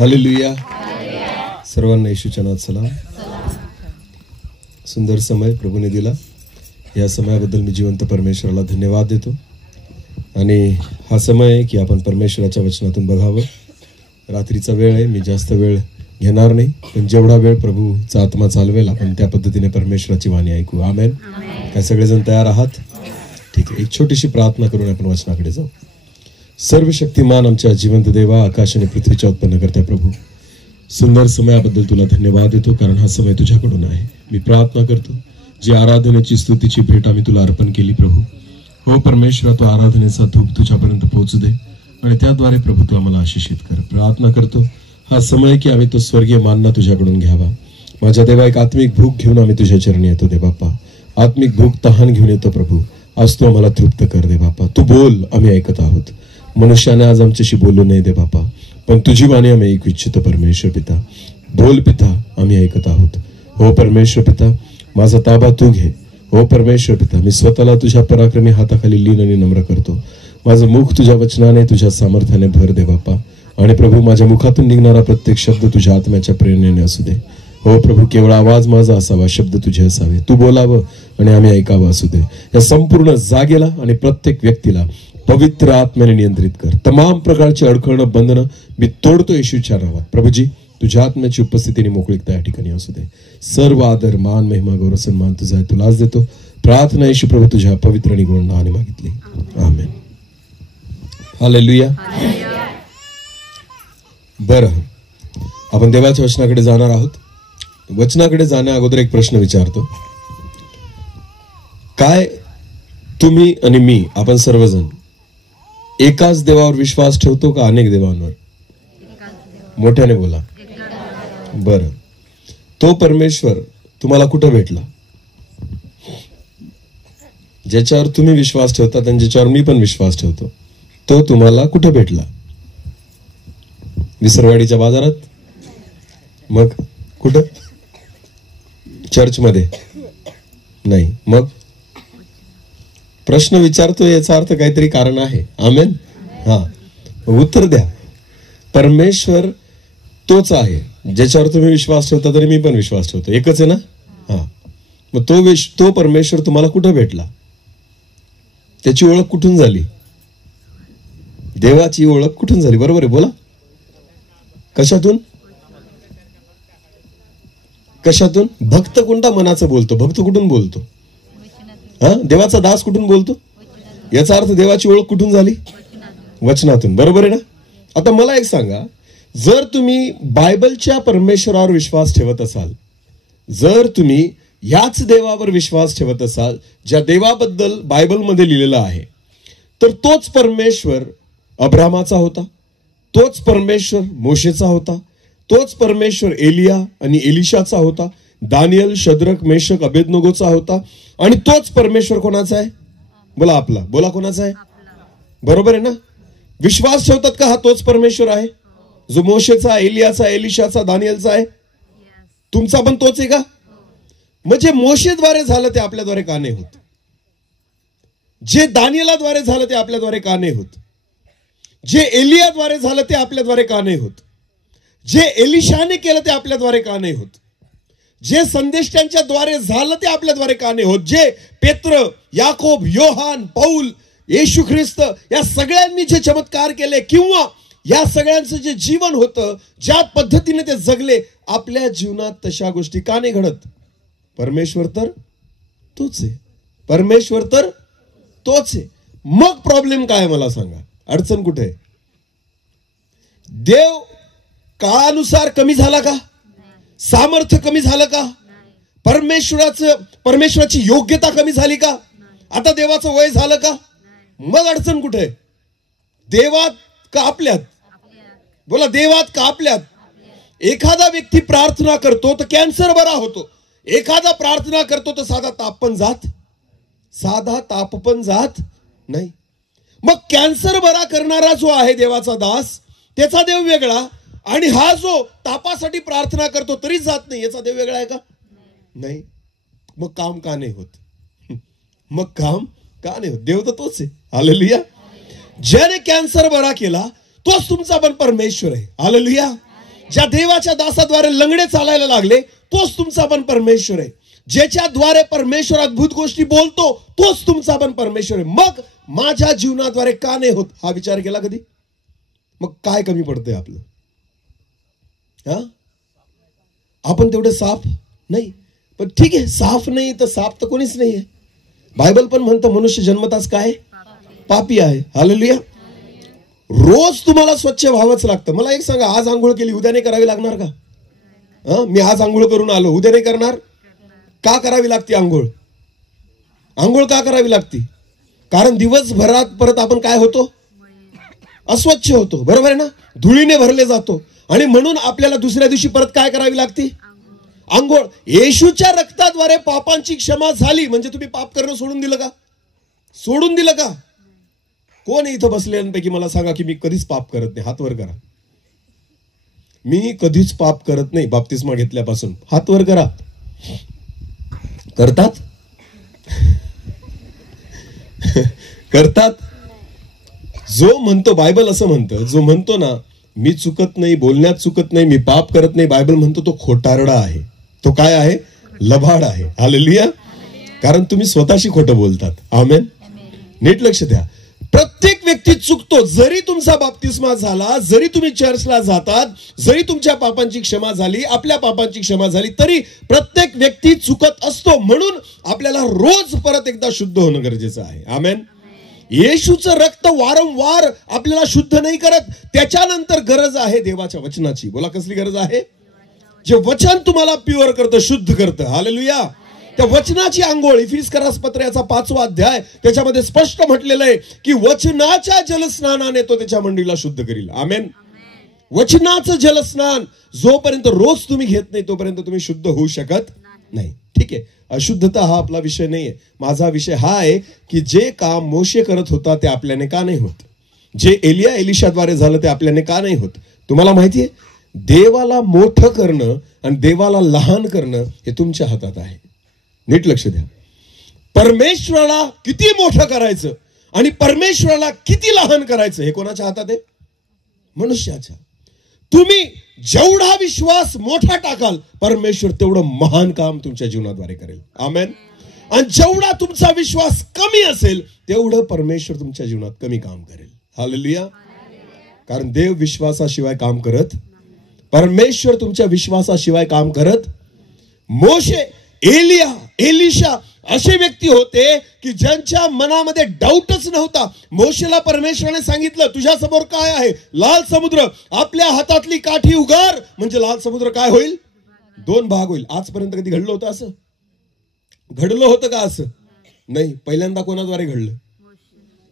Hallelujah. सर्वांना येशूच्या नावात सलाम. सुंदर समय प्रभूने दिला. या समयाबद्दल मी जिवंत परमेश्वराला धन्यवाद देतो. आणि हा समय आहे की आपण परमेश्वराच्या वचनातून बघावं. रात्रीचा वेळ आहे, मी जास्त वेळ घेणार नाही, पण जेवढा वेळ प्रभूचा आत्मा चालवेल आपण त्या पद्धतीने परमेश्वराची वाणी ऐकू. आमेन. काय सगळेजण तयार आहात? ठीक आहे. एक छोटीशी प्रार्थना करून आपण वचनाकडे जाऊ. सर्वशक्तिमान आमच्या जिवंत देवा, आकाश आणि पृथ्वीच्या उत्पन्न करत्या प्रभू, सुंदर समयाबद्दल तुला धन्यवाद देतो, कारण हा समय तुझ्याकडून आहे. मी प्रार्थना करतो, जी आराधनेची स्तुतीची भेट आम्ही तुला अर्पण केली प्रभू, हो परमेश्वरा, तो आराधनेचा धूप तुझ्यापर्यंत पोहोचू दे आणि त्याद्वारे प्रभू तू आम्हाला आशीषित कर. प्रार्थना करतो हा समय की आम्ही तो स्वर्गीय मानना तुझ्याकडून घ्यावा. माझ्या देवा, एक आत्मिक भूक घेऊन आम्ही तुझ्या चरणी येतो दे बाप्पा. आत्मिक भूक तहान घेऊन येतो प्रभू. आज तू आम्हाला तृप्त कर दे बाप्पा. तू बोल, आम्ही ऐकत आहोत. मनुष्याने आज आमच्याशी बोलू नये दे बाप्पा, पण तुझी वाणी आम्ही ऐकू इच्छितो परमेश्वर पिता. बोल पिता, आम्ही ऐकत आहोत. हो परमेश्वर पिता, माझा ताबा तू घे. हो परमेश्वर पिता, मी स्वतःला तुझ्या पराक्रमी हाताखाली लीन आणि नम्र करतो. माझं मुख तुझ्या वचनाने, तुझ्या सामर्थ्याने भर दे बाप्पा. आणि प्रभू, माझ्या मुखातून निघणारा प्रत्येक शब्द तुझ्या आत्म्याच्या प्रेरणेने असू दे. हो प्रभू, केवळ आवाज माझा असावा, शब्द तुझे असावे. तू बोलावं आणि आम्ही ऐकावं असू दे. या संपूर्ण जागेला आणि प्रत्येक व्यक्तीला पवित्र आत्म्याने नियंत्रित कर. तमाम प्रकारची अडखळणं, बंधनं मी तोडतो येशूच्या नावात. प्रभूजी, तुझ्या आत्म्याची उपस्थितीने मोकळीकता या ठिकाणी असू दे. सर्व आदर, मान, महिमा, गौरव, सन्मान तुझा आहे, तुलाच देतो. प्रार्थना येशू प्रभू तुझ्या पवित्र आणि गोड नावाने मागितली. आमेन. हालेलुया. बरं, आपण देवाच्या वचनाकडे जाणार आहोत. वचनाकडे जाण्या अगोदर एक प्रश्न विचारतो. काय तुम्ही आणि मी, आपण सर्वजण एकाच देवावर विश्वास ठेवतो का अनेक देवांवर? मोठ्याने बोला. बरं, तो परमेश्वर तुम्हाला कुठं भेटला? ज्याच्यावर तुम्ही विश्वास ठेवतात आणि ज्याच्यावर मी पण विश्वास ठेवतो, तो तुम्हाला कुठं भेटला? विसरवाडीच्या बाजारात? मग कुठं? चर्चमध्ये? नाही. मग प्रश्न विचारतो याचा अर्थ काहीतरी कारण आहे. आमेन. हा, उत्तर द्या. परमेश्वर तोच आहे ज्याच्यावर तुम्ही विश्वास ठेवता, तरी मी पण विश्वास ठेवतो. एकच आहे ना? हा. मग तो परमेश्वर तुम्हाला कुठं भेटला? त्याची ओळख कुठून झाली? देवाची ओळख कुठून झाली? बरोबर आहे, बोला. कशातून? कशातून? भक्त कोणता मनाचं बोलतो? भक्त कुठून बोलतो? हा, देवाचा दास कुठून बोलतो? याचा अर्थ देवाची ओळख कुठून झाली? वचनातून. बरोबर आहे ना? आता मला एक सांगा, जर तुम्ही बायबलच्या परमेश्वरावर विश्वास ठेवत असाल, जर तुम्ही याच देवावर विश्वास ठेवत असाल ज्या देवाबद्दल बायबलमध्ये लिहिलेलं आहे, तर तोच परमेश्वर अब्रामाचा होता, तोच परमेश्वर मोशेचा होता, तोच परमेश्वर एलिया आणि एलिशाचा होता, दानियल, शद्रक, मेशक, अबेदनगोचा होता. आणि तोच परमेश्वर कोणाचा आहे? बोला आपला. बोला, कोणाचा आहे? बरोबर आहे ना? विश्वास ठेवतात का हा तोच परमेश्वर आहे जो मोशेचा, एलियाचा, एलिशाचा, दानियलचा आहे? तुमचा पण तोच आहे का? म्हणजे मोशेद्वारे झालं ते आपल्याद्वारे का नाही होत? जे दानियलाद्वारे झालं ते आपल्याद्वारे का नाही होत? जे एलियाद्वारे झालं ते आपल्याद्वारे का नाही होत? जे एलिशाने केलं ते आपल्याद्वारे का नाही होत? जे संदेष्टांच्या द्वारे झालं ते आपल्याद्वारे का नाही होत? जे पेत्र, याकोब, योहान, पौल, येशू ख्रिस्त या सगळ्यांनी जे चमत्कार केले, किंवा या सगळ्यांचं जे जीवन होतं, ज्या पद्धतीने ते जगले, आपल्या जीवनात तशा गोष्टी का नाही घडत? परमेश्वर तर तोच आहे. परमेश्वर तर तोच आहे. मग प्रॉब्लेम काय मला सांगा? अडचण कुठे आहे? देव काळानुसार कमी झाला का? सामर्थ्य कमी झालं का? परमेश्वराची योग्यता कमी झाली का? आता देवाचं वय झालं का? मग अडचण कुठे आहे? देवात का आपल्यात? बोला, देवात का आपल्यात? एखादा व्यक्ती प्रार्थना करतो तर कॅन्सर बरा होतो. एखादा प्रार्थना करतो तर साधा ताप पण जात नाही. मग कॅन्सर बरा करणारा जो आहे देवाचा दास, त्याचा देव वेगळा, आणि हा जो तापासाठी प्रार्थना करतो तरी जात नाही, याचा देव वेगळा आहे का? नाही. मग काम का नाही होत? मग काम का नाही होत? देव तर तोच आहे. हालेलुया. ज्याने कॅन्सर बरा केला तोच तुमचा पण परमेश्वर आहे. हालेलुया. ज्या देवाच्या दासाद्वारे लंगडे चालायला लागले तोच तुमचा पण परमेश्वर आहे. ज्याच्याद्वारे परमेश्वर अद्भुत गोष्टी बोलतो तोच तुमचा पण परमेश्वर आहे. मग माझ्या जीवनाद्वारे का नाही होत हा विचार केला कधी? मग काय कमी पडतंय आपलं? आपण तेवढे साफ नाही, पण ठीक आहे, साफ नाही तर साफ तर कोणीच नाही आहे. बायबल पण म्हणतं मनुष्य जन्मताच काय पापी आहे. हालेलुया. रोज तुम्हाला स्वच्छ व्हावंच लागतं. मला एक सांगा, आज आंघोळ केली उद्या नाही करावी लागणार का? मी आज आंघोळ करून आलो उद्या नाही करणार का? करावी लागते आंघोळ. आंघोळ का करावी लागते? कारण दिवसभरात परत आपण काय होतो? अस्वच्छ होतो. बरोबर आहे ना? धुळीने भरले जातो आणि म्हणून आपल्याला दुसऱ्या दिवशी परत काय करावी लागते? आंघोळ. येशूच्या रक्ताद्वारे पापांची क्षमा झाली म्हणजे तुम्ही पाप करणं सोडून दिलं का? सोडून दिलं का? कोण इथं बसलेल्यांपैकी मला सांगा की मी कधीच पाप करत नाही? हात वर करा. मी कधीच पाप करत नाही बाप्तिस्मा घेतल्यापासून. हात वर करा. करतात? करतात? जो म्हणतो, बायबल असं म्हणतं, जो म्हणतो ना मी चुकत नाही, बोलण्यात चुकत नाही, मी पाप करत नाही, बायबल म्हणतो तो खोटारडा आहे. तो काय आहे? लबाड आहे. हालेलुया. कारण तुम्ही स्वतःशी खोटं बोलतात. आमेन. नीट लक्ष द्या. प्रत्येक व्यक्ती चुकतो. जरी तुमचा बाप्तिस्मा झाला, जरी तुम्ही चर्चला जातात, जरी तुमच्या पापांची क्षमा झाली, आपल्या पापांची क्षमा झाली, तरी प्रत्येक व्यक्ती चुकत असतो. म्हणून आपल्याला रोज परत एकदा शुद्ध होणं गरजेचं आहे. आमेन. येशूचं रक्त वारंवार आपल्याला शुद्ध नाही करत. त्याच्यानंतर गरज आहे देवाच्या वचनाची. बोला, कसली गरज आहे? जे वचन तुम्हाला प्युअर करतं, शुद्ध करतं. हालेलुया. त्या वचनाची आंघोळ. इफिसकरास पत्राचा 5वा अध्याय त्याच्यामध्ये स्पष्ट म्हटलेलं आहे की वचनाच्या जलस्नानाने तो त्याच्या मंडळीला शुद्ध करील. आमेन. वचनाचं जलस्नान जोपर्यंत रोज तुम्ही घेत नाही तोपर्यंत तुम्ही शुद्ध होऊ शकत नाही. ठीक आहे, अशुद्धता हा आपला विषय नाहीये. माझा विषय हा आहे की जे काम मोशे करत होता ते आपल्याने का नाही होत? जे एलिया एलिशाद्वारे झालं ते आपल्याने का नाही होत? तुम्हाला माहितीये, देवाला मोठं करणं आणि देवाला लहान करणं हे तुमच्या हातात आहे. नीट लक्ष द्या. परमेश्वराला किती मोठं करायचं आणि परमेश्वराला किती लहान करायचं हे कोणाच्या हातात आहे? मनुष्याच्या. तुम्ही जेवढा विश्वास मोठा टाकाल परमेश्वर तेवढं महान काम तुमच्या जीवनाद्वारे करेल. आमेन. आणि जेवढा तुमचा विश्वास कमी असेल तेवढं परमेश्वर तुमच्या जीवनात कमी काम करेल. हालेलुया. कारण देव विश्वासाशिवाय काम करत, परमेश्वर तुमच्या विश्वासाशिवाय काम करत. मोशे, एलिया, एलिशा असे व्यक्ती होते की ज्यांच्या मनामध्ये डाऊटच नव्हता. मोशेला परमेश्वराने सांगितलं तुझ्या समोर काय आहे? लाल समुद्र. आपल्या हातातली काठी उगार म्हणजे लाल समुद्र काय होईल? 2 भाग होईल. आजपर्यंत कधी घडलं होतं असं? घडलं होतं का असं? नाही. पहिल्यांदा कोणाद्वारे घडलं?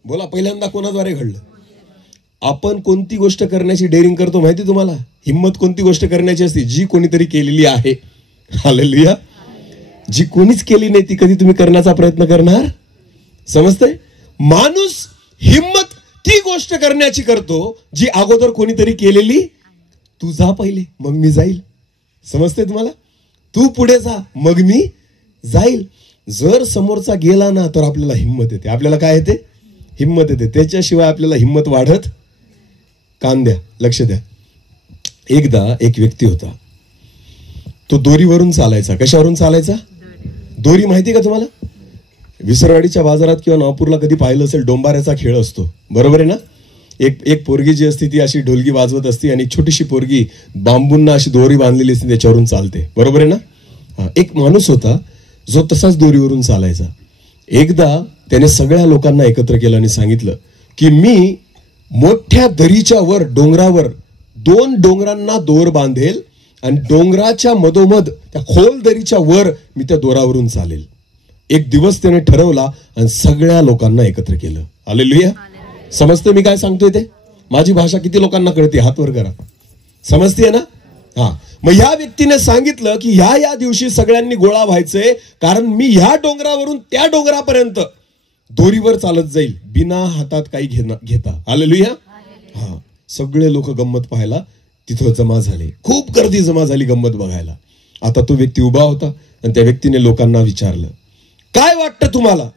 बोला, पहिल्यांदा कोणाद्वारे घडलं? आपण कोणती गोष्ट करण्याची डेअरिंग करतो माहिती तुम्हाला? हिम्मत कोणती गोष्ट करण्याची असते? जी कोणीतरी केलेली आहे. हालेलुया. जी कोणीच केली नाही ती कधी तुम्ही करण्याचा प्रयत्न करणार? समजतंय? माणूस हिम्मत ती गोष्ट करण्याची करतो जी अगोदर कोणीतरी केलेली. तू जा पहिले मग मी जाईल. समजतंय तुम्हाला? तू पुढे जा मग मी जाईल. जर समोरचा गेला ना तर आपल्याला हिम्मत येते. आपल्याला काय येते? हिम्मत येते. त्याच्याशिवाय आपल्याला हिम्मत वाढत. कान द्या, लक्ष द्या. एकदा एक व्यक्ती होता, तो दोरीवरून चालायचा. कशावरून चालायचा? दोरी माहिती का तुम्हाला? विसरवाडीच्या बाजारात किंवा नागपूरला कधी पाहिलं असेल, डोंबाऱ्याचा खेळ असतो. बरोबर आहे ना? एक पोरगी जी असते ती अशी ढोलकी वाजवत असते आणि छोटीशी पोरगी बांबूंना अशी दोरी बांधलेली असते त्याच्यावरून चालते. बरोबर आहे ना? एक माणूस होता जो तसाच दोरीवरून चालायचा. एकदा त्याने सगळ्या लोकांना एकत्र केलं आणि सांगितलं की मी मोठ्या दरीच्या वर, डोंगरावर 2 डोंगरांना दोर बांधेल आणि डोंगराच्या मधोमध त्या खोल दरीच्या वर मी त्या दोरावरून चालेल. एक दिवस त्याने ठरवला आणि सगळ्या लोकांना एकत्र केलं. हालेलुया. समजते मी काय सांगतोय ते? माझी भाषा किती लोकांना कळते? हात वर करा. समजते ना? हा. मग या व्यक्तीने सांगितलं की ह्या दिवशी सगळ्यांनी गोळा व्हायचंय, कारण मी ह्या डोंगरावरून त्या डोंगरापर्यंत दोरीवर चालत जाईल बिना हातात काही घेता. हालेलुया. हा. सगळे लोक गंमत पाहायला तिथं जमा झाले. खूप गर्दी जमा झाली गंमत बघायला. आता तो व्यक्ती उभा होता आणि त्या व्यक्तीने लोकांना विचारलं, काय वाटतं तुम्हाला,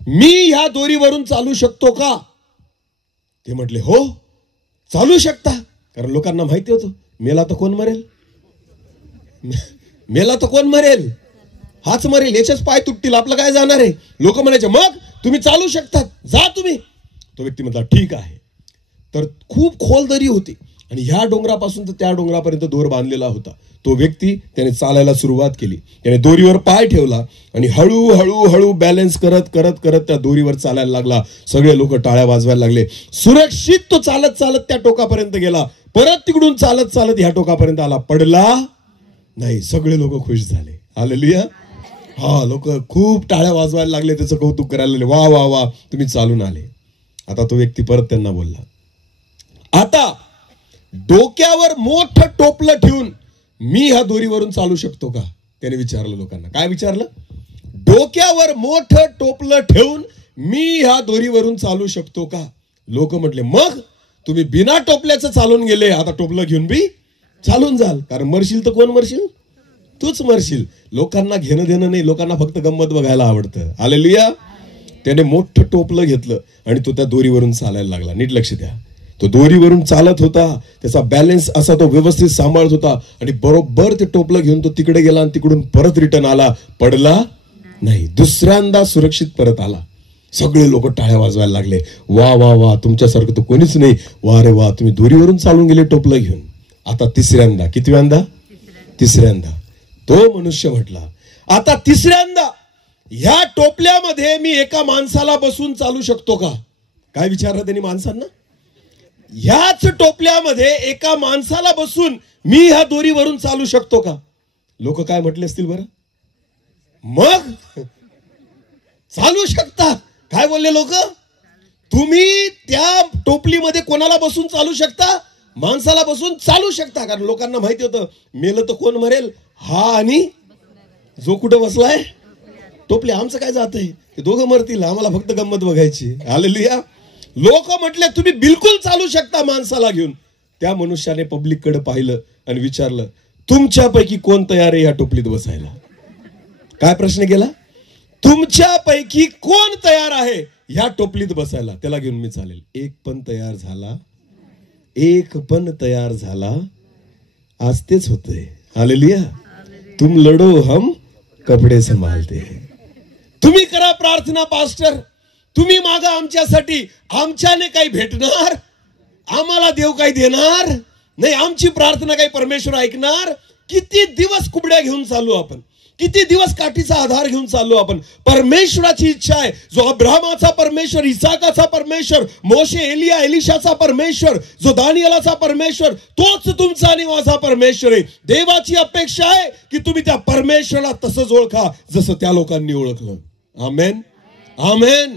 मी ह्या दोरीवरून चालू शकतो का? ते म्हटले, हो चालू शकता. कारण लोकांना माहिती होतं मेला तर कोण मरेल? मेला तर कोण मरेल? हाच मरेल, याचेच पाय तुटतील, आपलं काय जाणार आहे? लोक म्हणायचे मग तुम्ही चालू शकतात, जा तुम्ही. तो व्यक्ती म्हटला ठीक आहे. तर खूप खोल दरी होती आणि ह्या डोंगरापासून तर त्या डोंगरापर्यंत दोर बांधलेला होता. तो व्यक्ती त्याने चालायला सुरुवात केली, त्याने दोरीवर पाय ठेवला आणि हळूहळू हळू बॅलन्स करत करत करत त्या दोरीवर चालायला लागला. सगळे लोक टाळ्या वाजवायला लागले. सुरक्षित तो चालत चालत त्या टोकापर्यंत गेला. परत तिकडून चालत चालत ह्या टोकापर्यंत आला, पडला नाही. सगळे लोक खुश झाले. हालेलुया. हा, लोक खूप टाळ्या वाजवायला लागले, त्याचं कौतुक करायला लागले. वा वा वा, तुम्ही चालून आले. आता तो व्यक्ती परत त्यांना बोलला, आता डोक्यावर मोठं टोपलं ठेवून मी ह्या दोरीवरून चालू शकतो का? त्याने विचारलं लोकांना. काय विचारलं? डोक्यावर मोठं टोपलं ठेवून मी ह्या दोरीवरून चालू शकतो का? लोक म्हटले मग तुम्ही बिना टोपल्याचं चालून गेले, आता टोपलं घेऊन बी चालून जाल, कारण मरशील तर कोण मरशील? तूच मरशील. लोकांना घेणं देणं नाही, लोकांना फक्त गंमत बघायला आवडतं. हालेलुया. त्याने मोठं टोपलं घेतलं आणि तो त्या दोरीवरून चालायला लागला. नीट लक्ष द्या. तो दोरीवरून चालत होता, त्याचा बॅलन्स असा तो व्यवस्थित सांभाळत होता आणि बरोबर ते टोपलं घेऊन तो तिकडे गेला आणि तिकडून परत रिटर्न आला, पडला नाही. दुसऱ्यांदा सुरक्षित परत आला. सगळे लोक टाळ्या वाजवायला लागले. वा वा वा, तुमच्यासारखं तर कोणीच नाही. वा रे वा, तुम्ही दोरीवरून चालून गेले टोपलं घेऊन. आता तिसऱ्यांदा, कितव्यांदा? तिसऱ्यांदा तो मनुष्य म्हटला, आता तिसऱ्यांदा ह्या टोपल्यामध्ये मी एका माणसाला बसून चालू शकतो का? काय विचारलं त्यांनी माणसांना? ह्याच टोपल्यामध्ये एका माणसाला बसून मी ह्या दोरीवरून चालू शकतो का? लोक काय म्हटले असतील बरं? मग चालू शकता. काय बोलले लोक? तुम्ही त्या टोपलीमध्ये कोणाला बसून चालू शकता? माणसाला बसून चालू शकता. कारण लोकांना माहिती होतं मेलं तर कोण मरेल? हा आणि जो कुठं बसलाय टोपली. आमचं काय जातंय, ते दोघं मरतील, आम्हाला फक्त गंमत बघायची. हालेलुया. लोक म्हटले तुम्ही बिलकुल चालू शकता माणसाला घेऊन. त्या मनुष्याने पब्लिक कडे पाहिलं आणि विचारलं, तुमच्यापैकी कोण तयार आहे या टोपलीत बसायला? काय प्रश्न केला? तुमच्यापैकी कोण तयार आहे या टोपलीत बसायला? त्याला घेऊन मी चालेल. एक पण तयार झाला? एक पण तयार झाला? आज तेच होतंय. हालेलुया. तुम लढो हम कपडे संभालते. तुम्ही करा प्रार्थना पास्टर, तुम्ही मागा आमच्यासाठी. आमच्याने काही भेटणार? आम्हाला देव काही देणार नाही. आमची प्रार्थना काही परमेश्वर ऐकणार? किती दिवस कुबड्या घेऊन चालू आपण, किती दिवस काठीचा आधार घेऊन चाललो आपण. परमेश्वराची इच्छा आहे, जो अब्राहमाचा परमेश्वर, इसाकाचा परमेश्वर, मोशे, एलिया, एलिशाचा परमेश्वर, जो दानियेलाचा परमेश्वर, तोच तुमचा आणि माझा परमेश्वर आहे. देवाची अपेक्षा आहे की तुम्ही त्या परमेश्वराला तसंच ओळखा जसं त्या लोकांनी ओळखलं. आमेन, आमेन.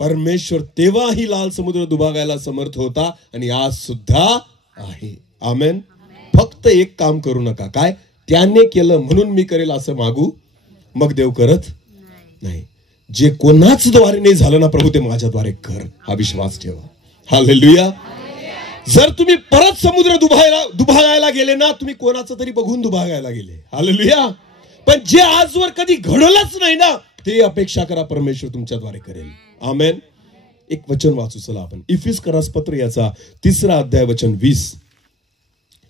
परमेश्वर तेव्हाही लाल समुद्र दुभागायला समर्थ होता आणि आज सुद्धा आहे. आमेन. फक्त एक काम करू नका. काय? त्याने केलं म्हणून मी करेल असं मागू, मग देव करत नाही. जे कोणाच द्वारे नाही झालं ना प्रभू, ते माझ्याद्वारे कर, हा विश्वास ठेवा. हालेलुया. जर तुम्ही परत समुद्र दुभागायला गेले ना, तुम्ही कोणाचं तरी बघून दुभागायला गेले. हालेलुया. पण जे आजवर कधी घडलंच नाही ना, ते अपेक्षा करा परमेश्वर तुमच्याद्वारे करेल. आमेन. एक वचन वाचू चला आपण. इफिसकरास पत्र याचा 3रा अध्याय वचन 20.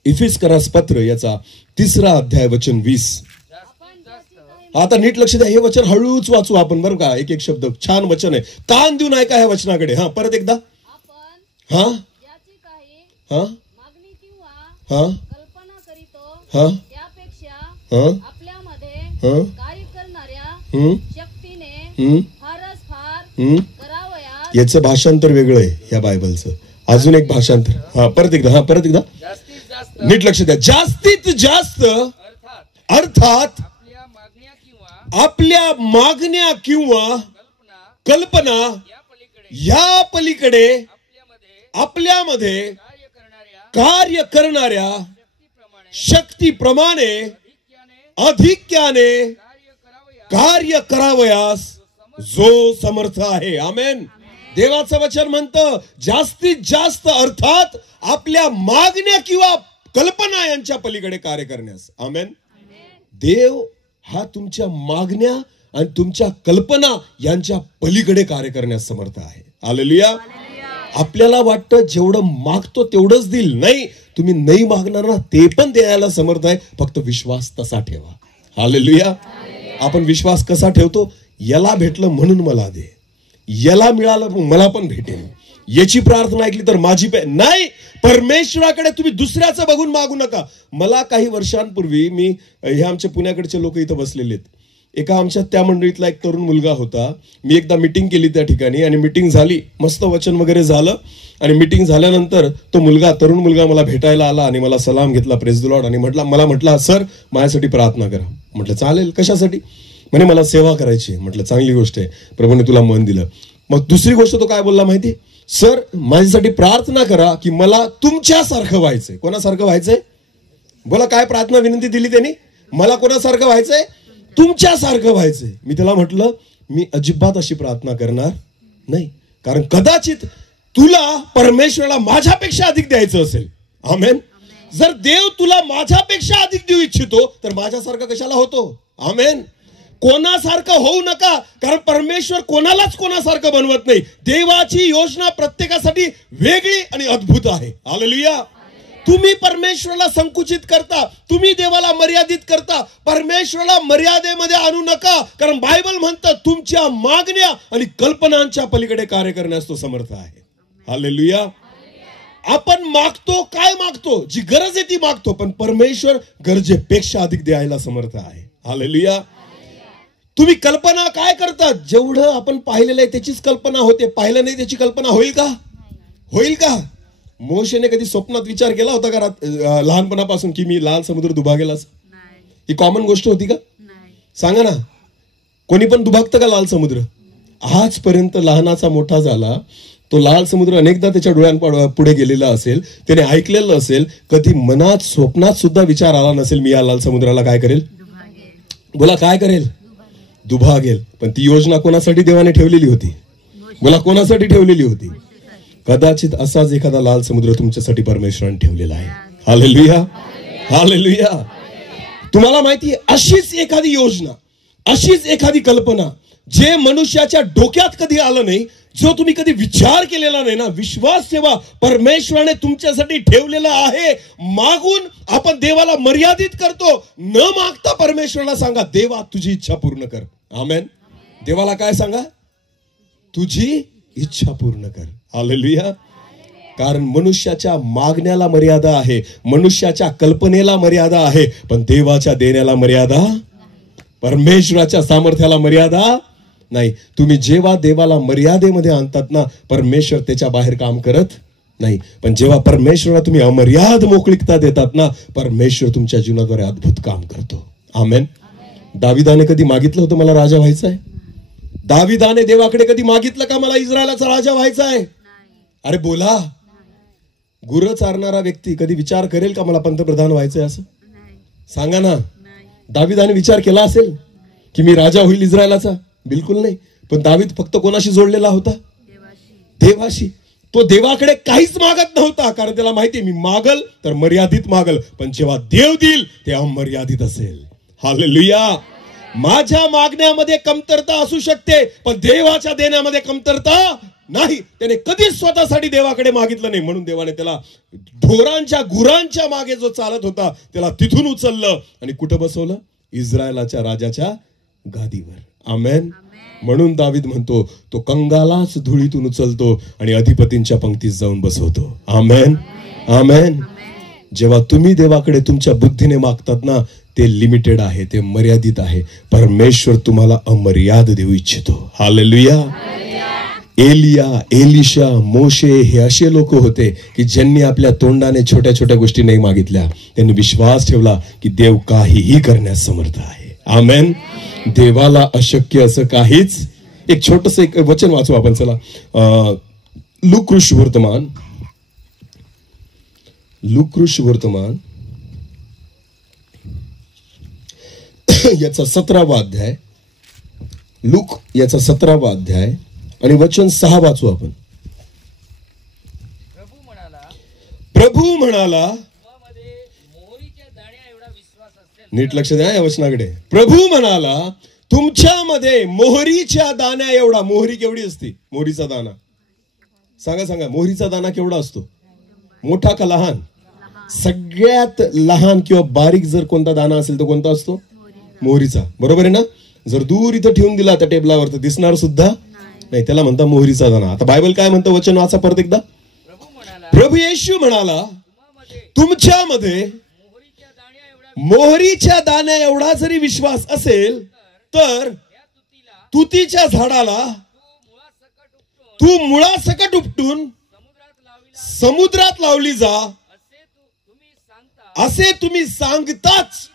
इफिसकरास पत्र याचा 3रा अध्याय वचन 20. आता नीट लक्ष द्या. हे वचन हळूच वाचू आपण बरं का. एक एक शब्द छान वचन आहे. कान देऊन ऐका ह्या वचनाकडे. हा, परत एकदा. हा हा हा कल्पना करीतो हा त्यापेक्षा हा आपल्यामध्ये कार्य करणाऱ्या शक्तीने फारच फार करावयास. याचं भाषांतर वेगळं आहे या बायबलचं. अजून एक भाषांतर. हा, परत एकदा. हा, परत एकदा. नीट लक्ष द्या. जास्तीत जास्त अर्थात आपल्या मागण्या किंवा कल्पना या पलीकडे आपल्यामध्ये कार्य करणाऱ्या शक्तीप्रमाणे अधिक्याने कार्य करावयास जो समर्थ आहे. आमेन. देवाचं वचन म्हणतं जास्तीत जास्त अर्थात आपल्या मागण्या किंवा कल्पना यांच्या पलीकडे कार्य करण्यास. आमेन. देव हा तुमच्या मागण्या आणि तुमच्या कल्पना यांच्या पलीकडे कार्य करण्यास समर्थ आहे. हालेलुया. आपल्याला वाटतं जेवढं मागतो तेवढंच देईल. नाही, तुम्ही नाही मागणार ना ते पण द्यायला समर्थ आहे. फक्त विश्वास तसा ठेवा. हालेलुया. आपण विश्वास कसा ठेवतो? याला भेटलं म्हणून मला दे, याला मिळालं मला पण भेटेल, याची प्रार्थना ऐकली तर माझी नाही. परमेश्वराकडे तुम्ही दुसऱ्याचं बघून मागू नका. मला काही वर्षांपूर्वी हे आमच्या पुण्याकडचे लोक इथं बसलेले आहेत. एका आमच्या त्या मंडळीतला एक तरुण मुलगा होता. मी एकदा मीटिंग केली त्या ठिकाणी आणि मीटिंग झाली, मस्त वचन वगैरे झालं. आणि मीटिंग झाल्यानंतर तो तरुण मुलगा मला भेटायला आला आणि मला सलाम घेतला, प्रेज द लॉर्ड, आणि मला म्हटला, सर माझ्यासाठी प्रार्थना करा. म्हटलं चालेल, कशासाठी? म्हणे मला सेवा करायची. म्हटलं चांगली गोष्ट आहे, प्रभूने तुला मन दिलं. मग दुसरी गोष्ट तो काय बोलला माहिती? सर माझ्यासाठी प्रार्थना करा की मला तुमच्यासारखं व्हायचंय. कोणासारखं व्हायचंय? बोला, काय प्रार्थना विनंती दिली त्यांनी? मला कोणासारखं व्हायचंय? तुमच्यासारखं व्हायचंय. मी त्याला म्हटलं, मी अजिबात अशी प्रार्थना करणार नाही, कारण कदाचित तुला परमेश्वराला माझ्यापेक्षा अधिक द्यायचं असेल. आमेन. जर देव तुला माझ्यापेक्षा अधिक देऊ इच्छितो तर माझ्यासारखं कशाला होतो? आमेन. कोणासारखं होऊ नका, कारण परमेश्वर कोणालाच कोणासारखं बनवत नाही. देवाची योजना प्रत्येकासाठी वेगळी आणि अद्भुत आहे. हालेलुया. तुम्ही परमेश्वराला संकुचित करता, तुम्ही देवाला मर्यादित करता. परमेश्वराला मर्यादेमध्ये आणू नका, कारण बायबल म्हणतं तुमच्या मागण्या आणि कल्पनांच्या पलीकडे कार्य करण्यास तो समर्थ आहे. हालेलुया. आपण मागतो काय मागतो? जी गरज आहे ती मागतो, पण परमेश्वर गरजेपेक्षा अधिक द्यायला समर्थ आहे. हालेलुया. तुम्ही कल्पना काय करतात? जेवढं आपण पाहिलेलं आहे त्याचीच कल्पना होते, पाहिलं नाही त्याची कल्पना होईल का? होईल का? मोशेने कधी स्वप्नात विचार केला होता का लहानपणापासून की मी लाल समुद्र दुभागेल असं? ही कॉमन गोष्ट होती का? सांगा ना, कोणी पण दुभागतं का लाल समुद्र? आजपर्यंत लहानाचा मोठा झाला तो लाल समुद्र अनेकदा त्याच्या डोळ्यांपुढे गेलेला असेल, त्याने ऐकलेलं असेल, कधी मनात स्वप्नात सुद्धा विचार आला नसेल मी या लाल समुद्राला काय करेल? बोला, काय करेल? दुभागेल. पण ती योजना कोणासाठी देवाने ठेवलेली होती? बोला, कोणासाठी ठेवलेली होती? कदाचित असाच एखादा लाल समुद्र तुमच्यासाठी परमेश्वराने ठेवलेला आहे. हालेलुया. हालेलुया. तुम्हाला माहिती आहे, अशीच एखादी योजना, अशीच एखादी कल्पना जे मनुष्याच्या डोक्यात कधी आलं नाही, जो तुम्ही कधी विचार केलेला नाही ना, विश्वास ठेवा, परमेश्वराने तुमच्यासाठी ठेवलेला आहे. मागून आपण देवाला मर्यादित करतो. न मागता परमेश्वराला सांगा, देवा तुझी इच्छा पूर्ण कर. आमेन. देवाला काय सांगा? तुझी इच्छा पूर्ण कर. हालेलुया. कारण मनुष्याच्या मागण्याला मर्यादा आहे, मनुष्याच्या कल्पनेला मर्यादा आहे, पण देवाच्या देण्याला मर्यादा, परमेश्वराच्या सामर्थ्याला मर्यादा नाही. तुम्ही जेव्हा देवाला मर्यादेमध्ये आणतात ना, परमेश्वर त्याच्या बाहेर काम करत नाही. पण जेव्हा परमेश्वराला तुम्ही अमर्याद मोकळीकता देतात ना, परमेश्वर तुमच्या जीवनाद्वारे अद्भुत काम करतो. आमेन. दाविदाने कधी मागितलं होतं मला राजा व्हायचा आहे? दाविदाने देवाकडे कधी मागितलं का मला इस्रायलाचा राजा व्हायचा आहे? अरे बोला, गुरं चारणारा व्यक्ती कधी विचार करेल का मला पंतप्रधान व्हायचंय असं? सांगा ना. दाविदाने विचार केला असेल की मी राजा होईल इस्रायलाचा? बिलकुल नाही. पण दावीद फक्त कोणाशी जोडलेला होता? देवाशी. तो देवाकडे काहीच मागत नव्हता, कारण त्याला माहिती मी मागल तर मर्यादित मागल, पण जेव्हा देव देईल ते अमर्यादित असेल. हालेलुया. माझ्या मागण्यामध्ये कमतरता असू शकते, पण देवाच्या देण्यामध्ये कमतरता नाही. त्याने कधीच स्वतःसाठी देवाकडे मागितलं नाही, म्हणून देवाने त्याला ढोरांच्या गुरांच्या मागे जो चालत होता त्याला तिथून उचललं आणि कुठं बसवलं? इस्रायलाच्या राजाच्या गादीवर. आमेन. म्हणून दावीद म्हणतो, तो कंगालाच धुळीतून उचलतो आणि अधिपतींच्या पंक्तीत जाऊन बसवतो. आमेन. आमेन. जेव्हा तुम्ही देवाकडे तुमच्या बुद्धीने मागतात ना, ते लिमिटेड आहे, ते मर्यादित आहे. परमेश्वर तुम्हाला अमर्याद देऊ इच्छितो. हालेलुया. एलिया, एलिशा, मोशे हे असे लोक होते की ज्यांनी आपल्या तोंडाने छोट्या छोट्या गोष्टी नाही मागितल्या. त्यांनी विश्वास ठेवला की देव काहीही करण्यास समर्थ आहे. आमेन. देवाला अशक्य असं काहीच. एक छोटस एक वचन वाचू आपण. चला, लूक वर्तमान, लूक वर्तमान याचा 17वा अध्याय, लूक याचा 17वा अध्याय आणि वचन 6 वाचू आपण. प्रभू म्हणाला, नीट लक्ष द्या या वचनाकडे. प्रभू म्हणाला, तुमच्यामध्ये मोहरीच्या दाण्या एवढा. मोहरी केवढी असते? मोहरीचा दाना सांगा सांगा, मोहरीचा दाना केवढा असतो? मोठा का लहान? सगळ्यात लहान किंवा बारीक जर कोणता दाना असेल तर कोणता असतो? मोहरीचा. बरोबर आहे ना? जर दूर इथं ठेवून दिला त्या टेबलावर तर दिसणार सुद्धा नाही, त्याला म्हणता मोहरीचा दाना. आता बायबल काय म्हणतं? वचन वाचा परत एकदा. प्रभू येशू म्हणाला, तुमच्यामध्ये मोहरीच्या दाण्या एवढा जरी विश्वास असेल तर तुतीच्या झाडाला तू मुळासकट उपटून समुद्रात लावली जा असे तुम्ही सांगताच